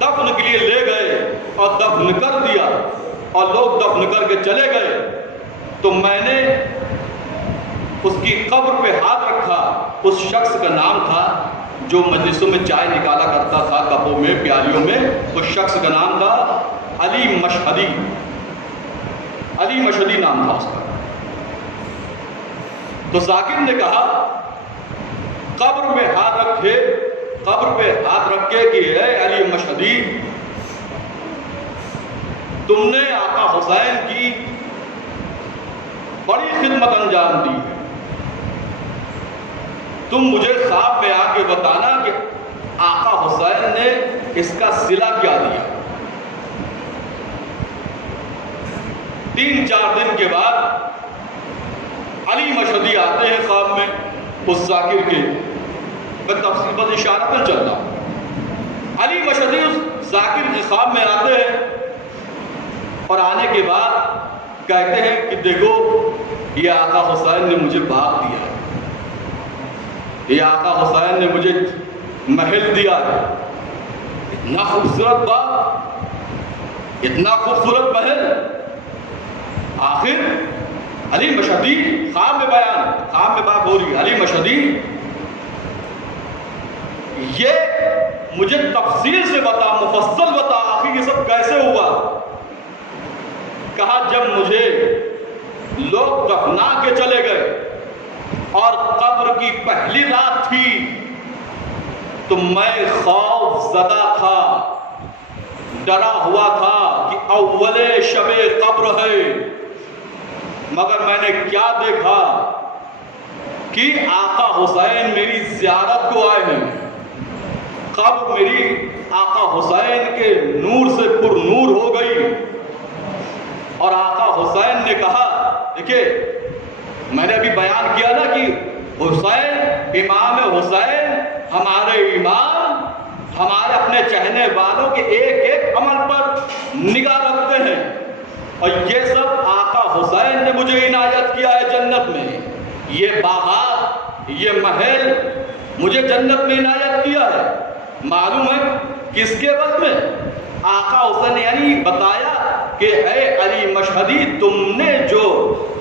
دفن کے لیے لے گئے اور دفن کر دیا اور لوگ دفن کر کے چلے گئے، تو میں نے اس کی قبر پہ ہاتھ رکھا۔ اس شخص کا نام تھا جو مجلسوں میں چائے نکالا کرتا تھا کپوں میں، پیالیوں میں، اس شخص کا نام تھا علی مشہدی۔ علی مشہدی نام تھا اس کا۔ تو ذاکر نے کہا قبر پہ ہاتھ رکھے، قبر پہ ہاتھ رکھ کے کہ اے علی مشہدی، تم نے آقا حسین کی بڑی خدمت انجام دی ہے، تم مجھے خواب میں آ کے بتانا کہ آقا حسین نے اس کا صلہ کیا دیا۔ 3-4 دن کے بعد علی مشہدی آتے ہیں خواب میں اس ذاکر کے، میں تفصیل بس اشارہ پر چل رہا ہوں۔ علی مشہدی اس ذاکر کے خواب میں آتے ہیں اور آنے کے بعد کہتے ہیں کہ دیکھو یہ آقا حسین نے مجھے باغ دیا ہے، یہ آقا حسین نے مجھے محل دیا ہے، اتنا خوبصورت باغ، اتنا خوبصورت محل۔ آخر علی مشہدی خواب میں بیان، خواب میں بات ہو رہی ہے، علی مشہدی یہ مجھے تفصیل سے بتا، مفصل بتا، آخر یہ سب کیسے ہوا؟ کہا جب مجھے لوگ دفنا کے چلے گئے اور قبر کی پہلی رات تھی تو میں خوف زدہ تھا، ڈرا ہوا تھا کہ اول شب قبر ہے، مگر میں نے کیا دیکھا کہ آقا حسین میری زیارت کو آئے ہیں، قبر میری آقا حسین کے نور سے پر نور ہو گئی۔ اور آقا حسین نے کہا، دیکھیں میں نے ابھی بیان کیا نا کہ حسین، امام حسین ہمارے امام، ہمارے اپنے چہنے والوں کے ایک ایک عمل پر نگاہ رکھتے ہیں، اور یہ سب آقا حسین نے مجھے عنایت کیا ہے جنت میں، یہ باغات، یہ محل مجھے جنت میں عنایت کیا ہے۔ معلوم ہے کس کے وقت میں؟ آقا حسین نے یعنی بتایا کہ اے علی مشہدی، تم نے جو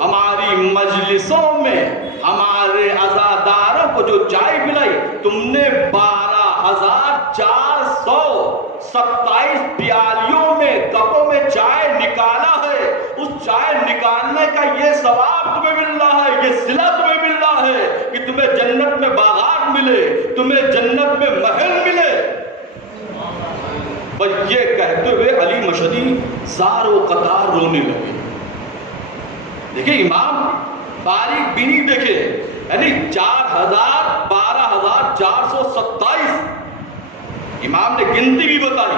ہماری مجلسوں میں ہمارے عزاداروں کو جو چائے پلائی، تم نے 12,427 پیالیوں میں، کپوں میں چائے نکالا ہے۔ اس چائے نکالنے کا یہ ثواب تمہیں مل رہا ہے، یہ صلہ تمہیں مل رہا ہے کہ تمہیں جنت میں باغات ملے، تمہیں جنت میں محل ملے۔ بس یہ کہتے ہوئے علی مشہدی زار و قطار رونے لگے۔ دیکھیں امام باریک بینی دیکھیں، یعنی 12,427 امام نے گنتی بھی بتائی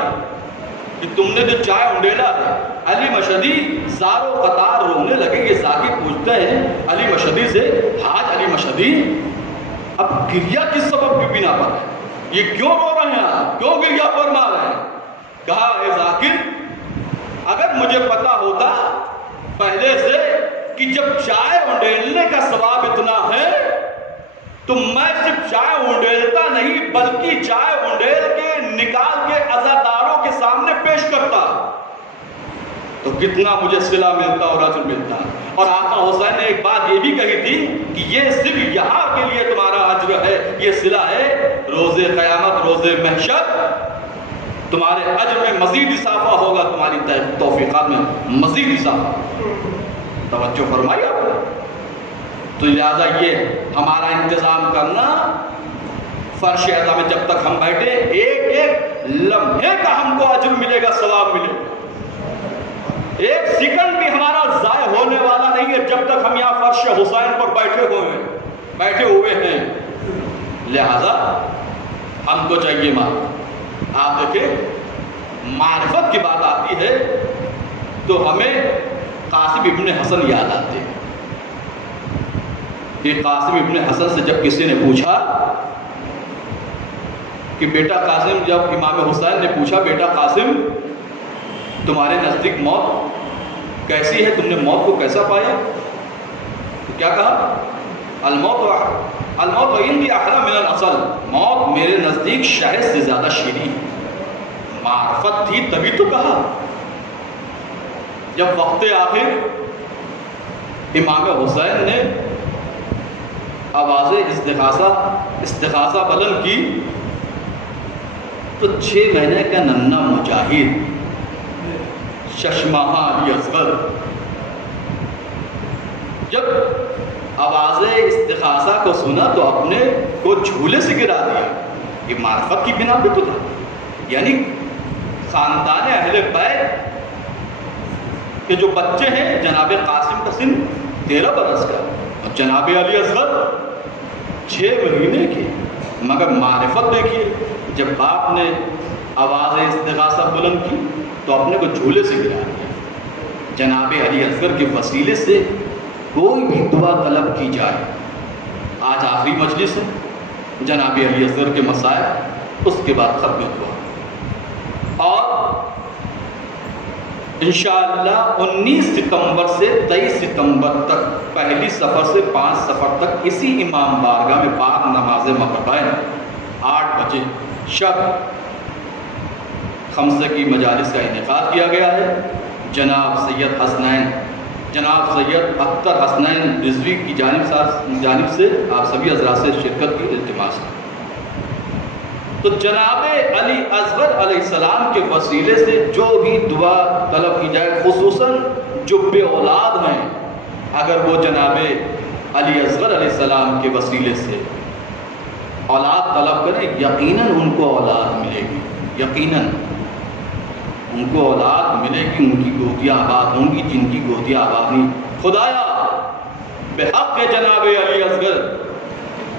کہ تم نے جو چائے انڈیلا ہے۔ علی مشہدی زار و قطار رونے لگے۔ یہ ذاکر پوچھتے ہیں علی مشہدی سے، حاج علی مشہدی اب گریہ کس سبب کی بنا پر ہے؟ یہ کیوں رو رہے ہیں آپ؟ کیوں گریہ فرما رہے ہیں؟ کہا اے ذاکر، اگر مجھے پتا ہوتا پہلے سے کہ جب چائے اونڈیلنے کا ثواب اتنا ہے تو میں صرف چائے اونڈیلتا نہیں بلکہ چائے اونڈیل کے نکال کے عزاداروں کے سامنے پیش کرتا تو کتنا مجھے صلہ ملتا اور اجر ملتا. اور آقا حسین نے ایک بات یہ بھی کہی تھی کہ یہ صرف یہاں کے لیے تمہارا اجر ہے, یہ صلہ ہے روز قیامت روز محشر تمہارے اجر میں مزید اضافہ ہوگا, تمہاری توفیقات میں مزید اضافہ. توجہ فرمائی آپ نے. تو لہٰذا یہ ہمارا انتظام کرنا فرش اعظم میں جب تک ہم بیٹھے ایک ایک لمحے کا ہم کو اجر ملے گا, ثواب ملے گا. ایک سیکنڈ بھی ہمارا ضائع ہونے والا نہیں ہے جب تک ہم یہاں فرش حسین پر بیٹھے ہوئے ہیں. لہذا ہم کو چاہیے آپ دیکھیں معرفت کی بات آتی ہے تو ہمیں قاسم ابن حسن یاد آتے ہیں. کہ قاسم ابن حسن سے جب کسی نے پوچھا کہ بیٹا قاسم, جب امام حسین نے پوچھا بیٹا قاسم تمہارے نزدیک موت کیسی ہے, تم نے موت کو کیسا پایا, تو کیا کہا الموت عندی احلی من العسل, موت میرے نزدیک شہد سے زیادہ شیریں. معرفت تھی تبھی تو کہا. جب وقت آخر امام حسین نے آواز استغاثہ بلند کی تو 6 مہینے کا ننھا مجاہد ششماہا علی اصغر جب آواز استغاثہ کو سنا تو اپنے کو جھولے سے گرا دیا. یہ معرفت کی بنا پہ تو تھا. یعنی خاندان اہل بیت کے جو بچے ہیں, جناب قاسم کا سن 13 برس کا اور جناب علی اصغر 6 مہینے کے, مگر معرفت دیکھیے جب باپ نے آواز استغاثہ بلند کی تو اپنے کو جھولے سے گرا دیا. جناب علی اصغر کے وسیلے سے کوئی بھی دعا طلب کی جائے, آج آخری مجلس ہے, جناب علی اصغر کے مسائل, اس کے بعد ختم ہوا. اور انشاءاللہ 19 ستمبر سے 23 ستمبر تک پہلی سفر سے 5 سفر تک اسی امام بارگاہ میں بعد نماز مغرب 8 بجے شب خمسہ کی مجالس کا انعقاد کیا گیا ہے. جناب سید اختر حسنین رضوی کی جانب سے آپ سبھی حضرات سے شرکت کی التماس ہے. تو جناب علی اصغر علیہ السلام کے وسیلے سے جو بھی دعا طلب کی جائے, خصوصاً جو بے اولاد ہیں, اگر وہ جناب علی اصغر علیہ السلام کے وسیلے سے اولاد طلب کریں, یقیناً ان کو اولاد ملے گی. یقیناً ان کو اولاد ملے گی, ان کی گودیاں آباد ہوں گی جن کی گودیاں آباد نہیں. خدایا بحق جناب علی اصغر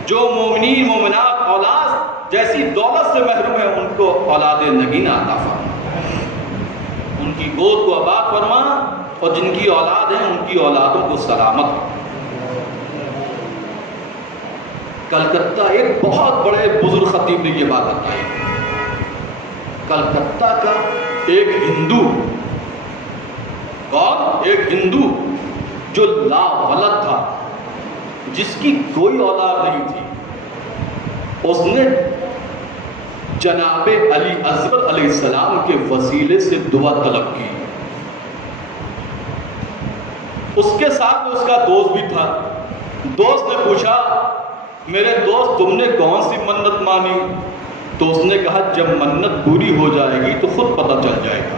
جو مومنین مومنات اولاد جیسی دولت سے محروم ہیں ان کو اولاد نگینہ عطا فرما, ان کی گود کو آباد فرما, اور جن کی اولاد ہیں ان کی اولادوں کو سلامت. کلکتہ ایک بہت بڑے بزرگ خطیب نے یہ بات بتائی. کلکتہ کا ایک ہندو, کون, ایک ہندو جو لا ولد تھا, جس کی کوئی اولاد نہیں تھی, اس نے جناب علی اصغر علیہ السلام کے وسیلے سے دعا طلب کی. اس کے ساتھ اس کا دوست بھی تھا. دوست نے پوچھا میرے دوست تم نے کون سی منت مانی؟ تو اس نے کہا جب منت پوری ہو جائے گی تو خود پتہ چل جائے گا.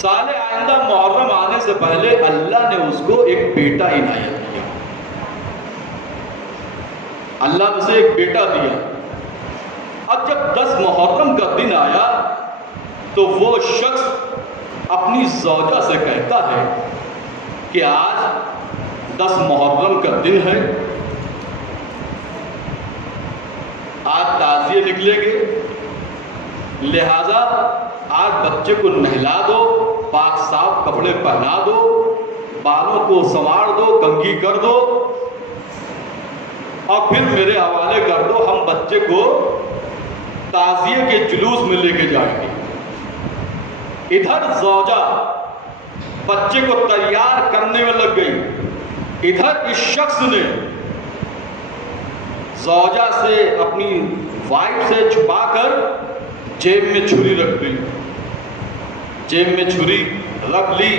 سال آئندہ محرم آنے سے پہلے اللہ نے اس کو ایک بیٹا عنایت کیا. اللہ نے اسے ایک بیٹا دیا. اب جب 10 محرم کا دن آیا تو وہ شخص اپنی زوجہ سے کہتا ہے کہ آج 10 محرم کا دن ہے, آج تعزیے نکلیں گے, لہذا آج بچے کو نہلا دو, پاک صاف کپڑے پہنا دو, بالوں کو سنوار دو, کنگھی کر دو, اور پھر میرے حوالے کر دو, ہم بچے کو تعزیے کے جلوس میں لے کے جائیں گے. ادھر زوجہ بچے کو تیار کرنے میں لگ گئی۔ ادھر اس شخص نے زوجہ سے اپنی وائف سے چھپا کر جیب میں چھری رکھ لی، جیب میں چھری رکھ لی۔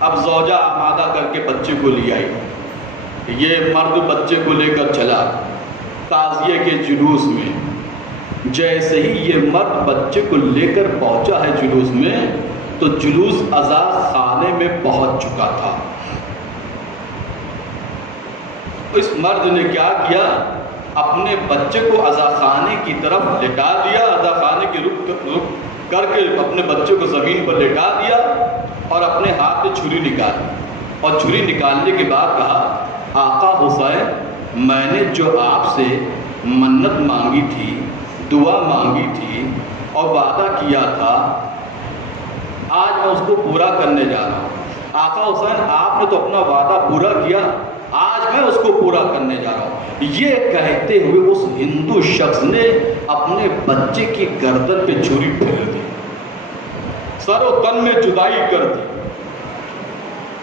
اب زوجہ آمادہ کر کے بچے کو لے آئی۔ یہ مرد بچے کو لے کر چلا تعزیے کے جلوس میں۔ جیسے ہی یہ مرد بچے کو لے کر پہنچا ہے جلوس میں، تو جلوس عزا خانے میں پہنچ چکا تھا۔ اس مرد نے کیا کیا؟ اپنے بچے کو عزا خانے کی طرف لٹا دیا، عزا خانے کی رک کر کے اپنے بچے کو زمین پر لٹا دیا اور اپنے ہاتھ سے چھری نکالی، اور چھری نکالنے کے بعد کہا، آقا حسین، میں نے جو آپ سے منت مانگی تھی، دعا مانگی تھی اور وعدہ کیا تھا، آج میں اس کو پورا کرنے جا رہا ہوں۔ آقا حسین، آپ نے تو اپنا وعدہ پورا کیا، آج میں اس کو پورا کرنے جا رہا ہوں۔ یہ کہتے ہوئے اس ہندو شخص نے اپنے بچے کی گردن پہ چھری پھیر دی، سر و تن میں جدائی کر دی۔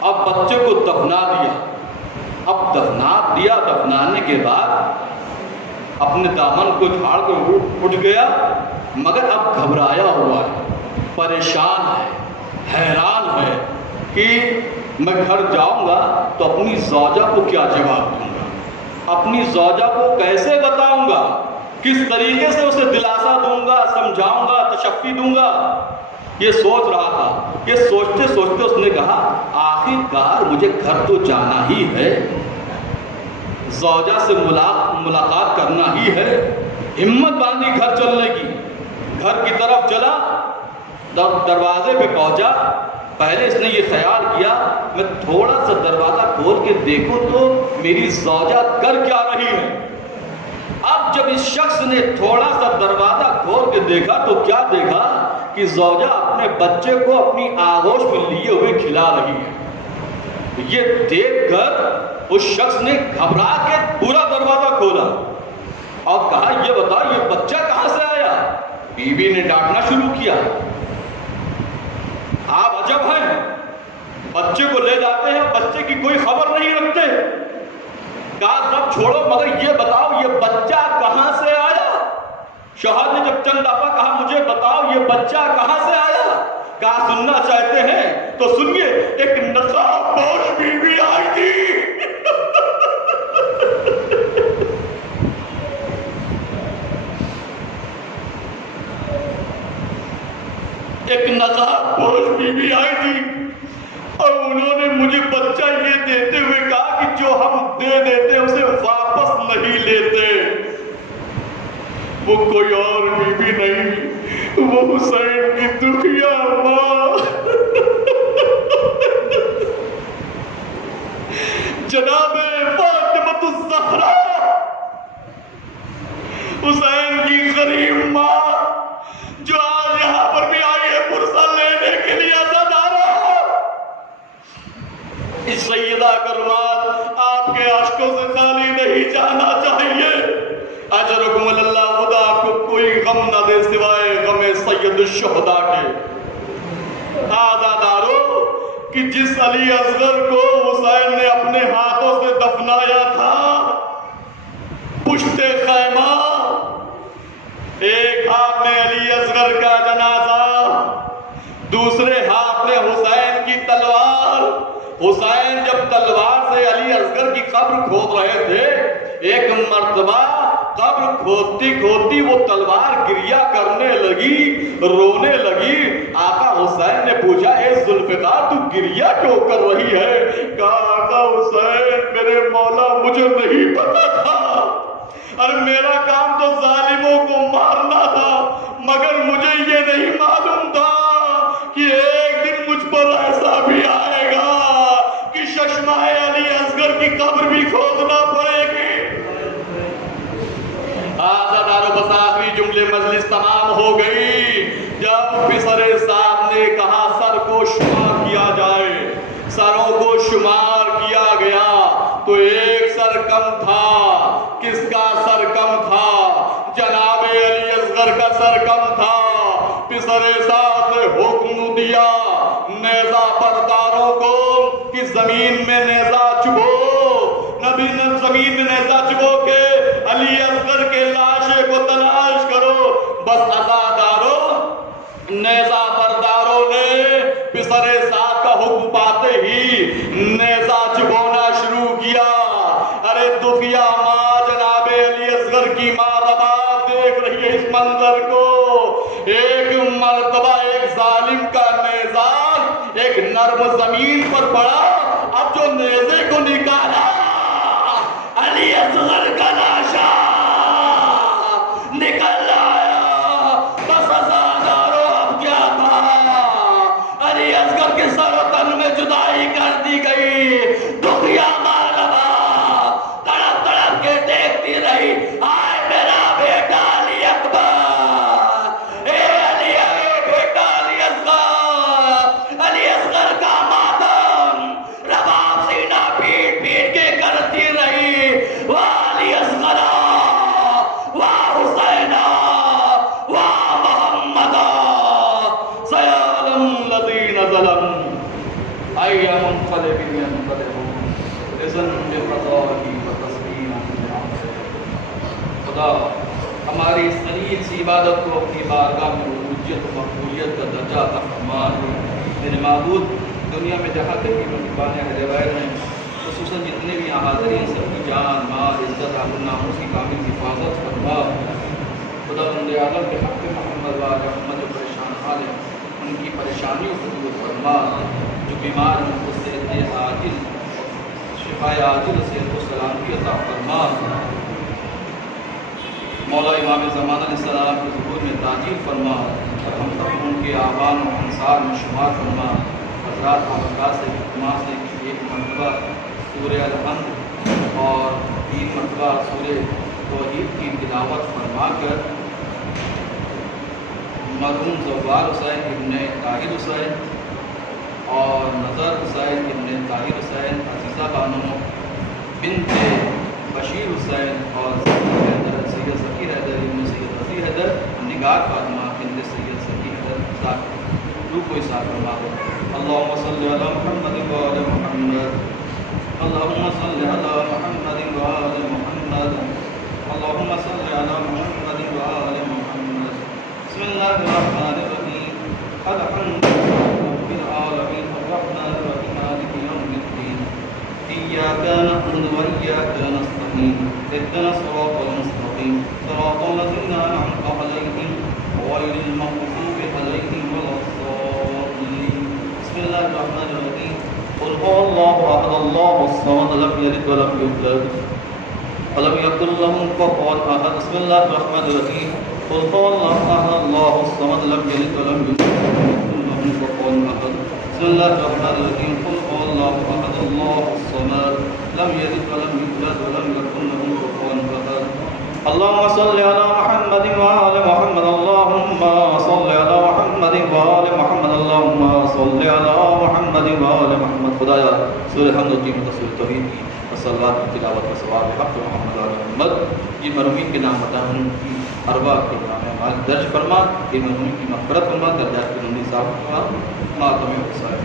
اب بچے کو دفنا دیا۔ اب دفنانے کے بعد اپنے دامن کو جھاڑ کر اٹھ گیا، مگر اب گھبرایا ہوا ہے، پریشان ہے، حیران ہے کہ میں گھر جاؤں گا تو اپنی زوجہ کو کیا جواب دوں گا، اپنی زوجہ کو کیسے بتاؤں گا، کس طریقے سے اسے دلاسا دوں گا، سمجھاؤں گا، تشفی دوں گا۔ یہ سوچ رہا تھا۔ یہ سوچتے سوچتے اس نے کہا، آخر کار مجھے گھر تو جانا ہی ہے، زوجہ سے ملاقات کرنا ہی ہے۔ ہمت باندھی گھر چلنے کی، گھر کی طرف چلا، دروازے پہ پہنچا۔ پہلے اس نے یہ خیال کیا، میں تھوڑا سا دروازہ کھول کے دیکھوں تو میری زوجہ کر کیا رہی ہے۔ اب جب اس شخص نے تھوڑا سا دروازہ کھول کے دیکھا تو کیا دیکھا کہ زوجہ اپنے بچے کو اپنی آغوش میں لیے ہوئے کھلا رہی ہے۔ یہ دیکھ کر اس شخص نے گھبرا کے پورا دروازہ کھولا اور کہا، یہ بتاؤ یہ بچہ کہاں سے آیا؟ بیوی نے ڈانٹنا شروع کیا، آپ عجب ہیں، بچے کو لے جاتے ہیں، بچے کی کوئی خبر نہیں رکھتے۔ کہا سب چھوڑو، مگر یہ بتاؤ یہ بچہ کہاں سے آیا؟ شوہر نے جب چند دفعہ کہا، مجھے بتاؤ یہ بچہ کہاں سے آیا؟ کہا سننا چاہتے ہیں تو سنیے، ایک نقاب پوش بیوی آئی تھی۔ ایک نقاب پوش بیوی آئی تھی اور انہوں نے مجھے بچہ یہ دیتے ہوئے کہا کہ جو ہم دے دیتے اسے واپس نہیں لیتے۔ وہ کوئی اور بیوی نہیں، وہ حسین کی دکھیا ماں جناب فاطمۃ الزہرا، حسین کی غریب ماں، جو آج یہاں پر بھی آئی ہے پرسہ لینے کے لیے عزادارہ۔ اس سیدہ کرمات آپ کے عاشقوں سے خالی نہیں جانا چاہیے۔ اجرکم اللہ، خدا آپ کو کوئی غم نہ دے سوائے غم سید الشہداء کے۔ عزادارو کہ جس علی اصغر کو حسین نے اپنے ہاتھوں سے دفنایا تھا، پشت خیمہ ایک ہاتھ میں علی اصغر کا جنازہ، دوسرے ہاتھ میں حسین کی تلوار۔ حسین جب تلوار سے علی اصغر کی قبر کھود رہے تھے، ایک مرتبہ قبر کھودتی کھودتی وہ تلوار گریا کرنے لگی، رونے لگی۔ آقا حسین نے پوچھا، اے ذوالفقار تو گریا کیوں کر رہی ہے؟ کہا آقا حسین میرے مولا مجھے نہیں پتا تھا، اور میرا کام تو ظالموں کو مارنا تھا، مگر مجھے یہ نہیں معلوم تھا کہ ایک دن مجھ پر ایسا بھی آئے گا کہ ششمائے علی اصغر کی قبر بھی کھودنا پڑے گی۔ آزادارو بس آخری جملے مجلس تمام ہو گئی جب پسر صاحب نے کہا سر کو شمار کیا جائے۔ سروں کو شمار کیا گیا تو ایک سر کم تھا۔ کس کا سر کم تھا؟ جناب علی اصغر کا سر کم تھا۔ پسر صاحب نے حکم دیا، نیزہ برداروں کو کہ زمین میں نیزہ چبو، نبی نے زمین میں نیزہ چبو کے علی اصغر کے لاشے کو تلاش کرو۔ بس عزاداروں، نیزہ برداروں نے پسر ساتھ کا حکم پاتے ہی نیزہ چبونا شروع کیا۔ ارے دفیہ ماں جناب علی اصغر کی ماں باب دیکھ رہی ہے اس منظر کو۔ ایک مرتبہ ایک ظالم کا نیزہ ایک نرم زمین پر پڑا، اب جو نیزے کو نکالا علی اصغر کا لاشا نکل آیا۔ بس عزاداروں اب کیا تھا، علی اصغر کے سر و تن میں جدائی کر دی گئی۔ دکھیا ماربا تڑپ تڑپ کے دیکھتی رہی، آئے میرا بیٹا علی اکبر، اے علی، اے بیٹا علی اصغر۔ علی اصغر کا ماتم رباب سینہ پیٹ پیٹ کے کرتی رہی، واہ علی اصغر، واہ حسین، واہ محمد، سیعلم الذین ظلموا أي منقلب ينقلبون بذنب قضائه وتسليما لأمره۔ خدا ہماری اس قلیل سی عبادت کو اپنی بارگاہ میں عبودیت و مقبولیت کا درجہ عطا فرما۔ میرے معبود، دنیا میں جہاں کہیں مہربان اہل بیت ہیں، خصوصاً جتنے بھی یہاں حاضرین، سب کی جان مال عزت آبرو ناموس کی کامل حفاظت فرما۔ خدا بند عالم کے حق محمد و آل محمد جو پریشان حال ہیں، ان کی پریشانیوں کو دور فرما۔ جو بیمار ہیں اس سے عاجل شفا عاجل صحت و سلامتی عطا فرما۔ مولا امام زمان علیہ السلام کے ظہور میں تاجیل فرما اور ہم سب ان کے آبان و انصار میں شمار فرما۔ حضرات آبادہ سے اجتماع سے ایک مرتبہ سورہ الحمد اور 3 مرتبہ سورہ توحید کی تلاوت فرما کر مرحوم زوال حسین ابن طاہر حسین اور نظر حسین ابن طاہر حسین، عزیزہ بانو بنت بشیر حسین اور سید ذکی حیدر ابن سید رضی حیدر، نگار فاطمہ بنت سید ذکی حیدر، روح کو احسان فرما دو۔ اللہم صلی علی محمد و آل محمد، اللہم صلی علی محمد و آل محمد، اللہم صلی علی محمد و آل محمد۔ بسم اللہ الرحمن الرحیم، الحمد رب العالمین الرحمن الرحیم مالک یوم الدین، ایاک نعبد و ایاک نستعین، اهدنا الصراط المستقیم، صراط الذین انعمت علیہم غیر المغضوب علیہم ولا الضالین۔ بسم اللہ الرحمن الرحیم، قل هو اللہ احد اللہ الصمد لم یلد ولم یولد ولم یکن له کفوا احد۔ بسم اللہ الرحمن الرحیم، قل هو اللہ احد اللہ الصمد لم یلد ولم یولد ولم یکن له کفوا احد۔ بسم اللہ الرحمن الرحیم، قل هو اللہ احد اللہ الصمد لم یلد ولم یولد ولم یکن له کفوا احد۔ اللهم صل على محمد وآل محمد، اللهم صل على محمد وآل محمد، اللهم صل على محمد وآل محمد۔ خدایا سورہ حمد و قیمت سورہ توحید کی صلوات کی تلاوت کا ثواب حق محمد وآل محمد، یہ مرحومین کے نام بتا، ان کی ارواح کے نام اعمال درج فرما، یہ مرحومین کی مغفرت فرما، درجات کی بلندی صاحب فرما، ماتم حسین۔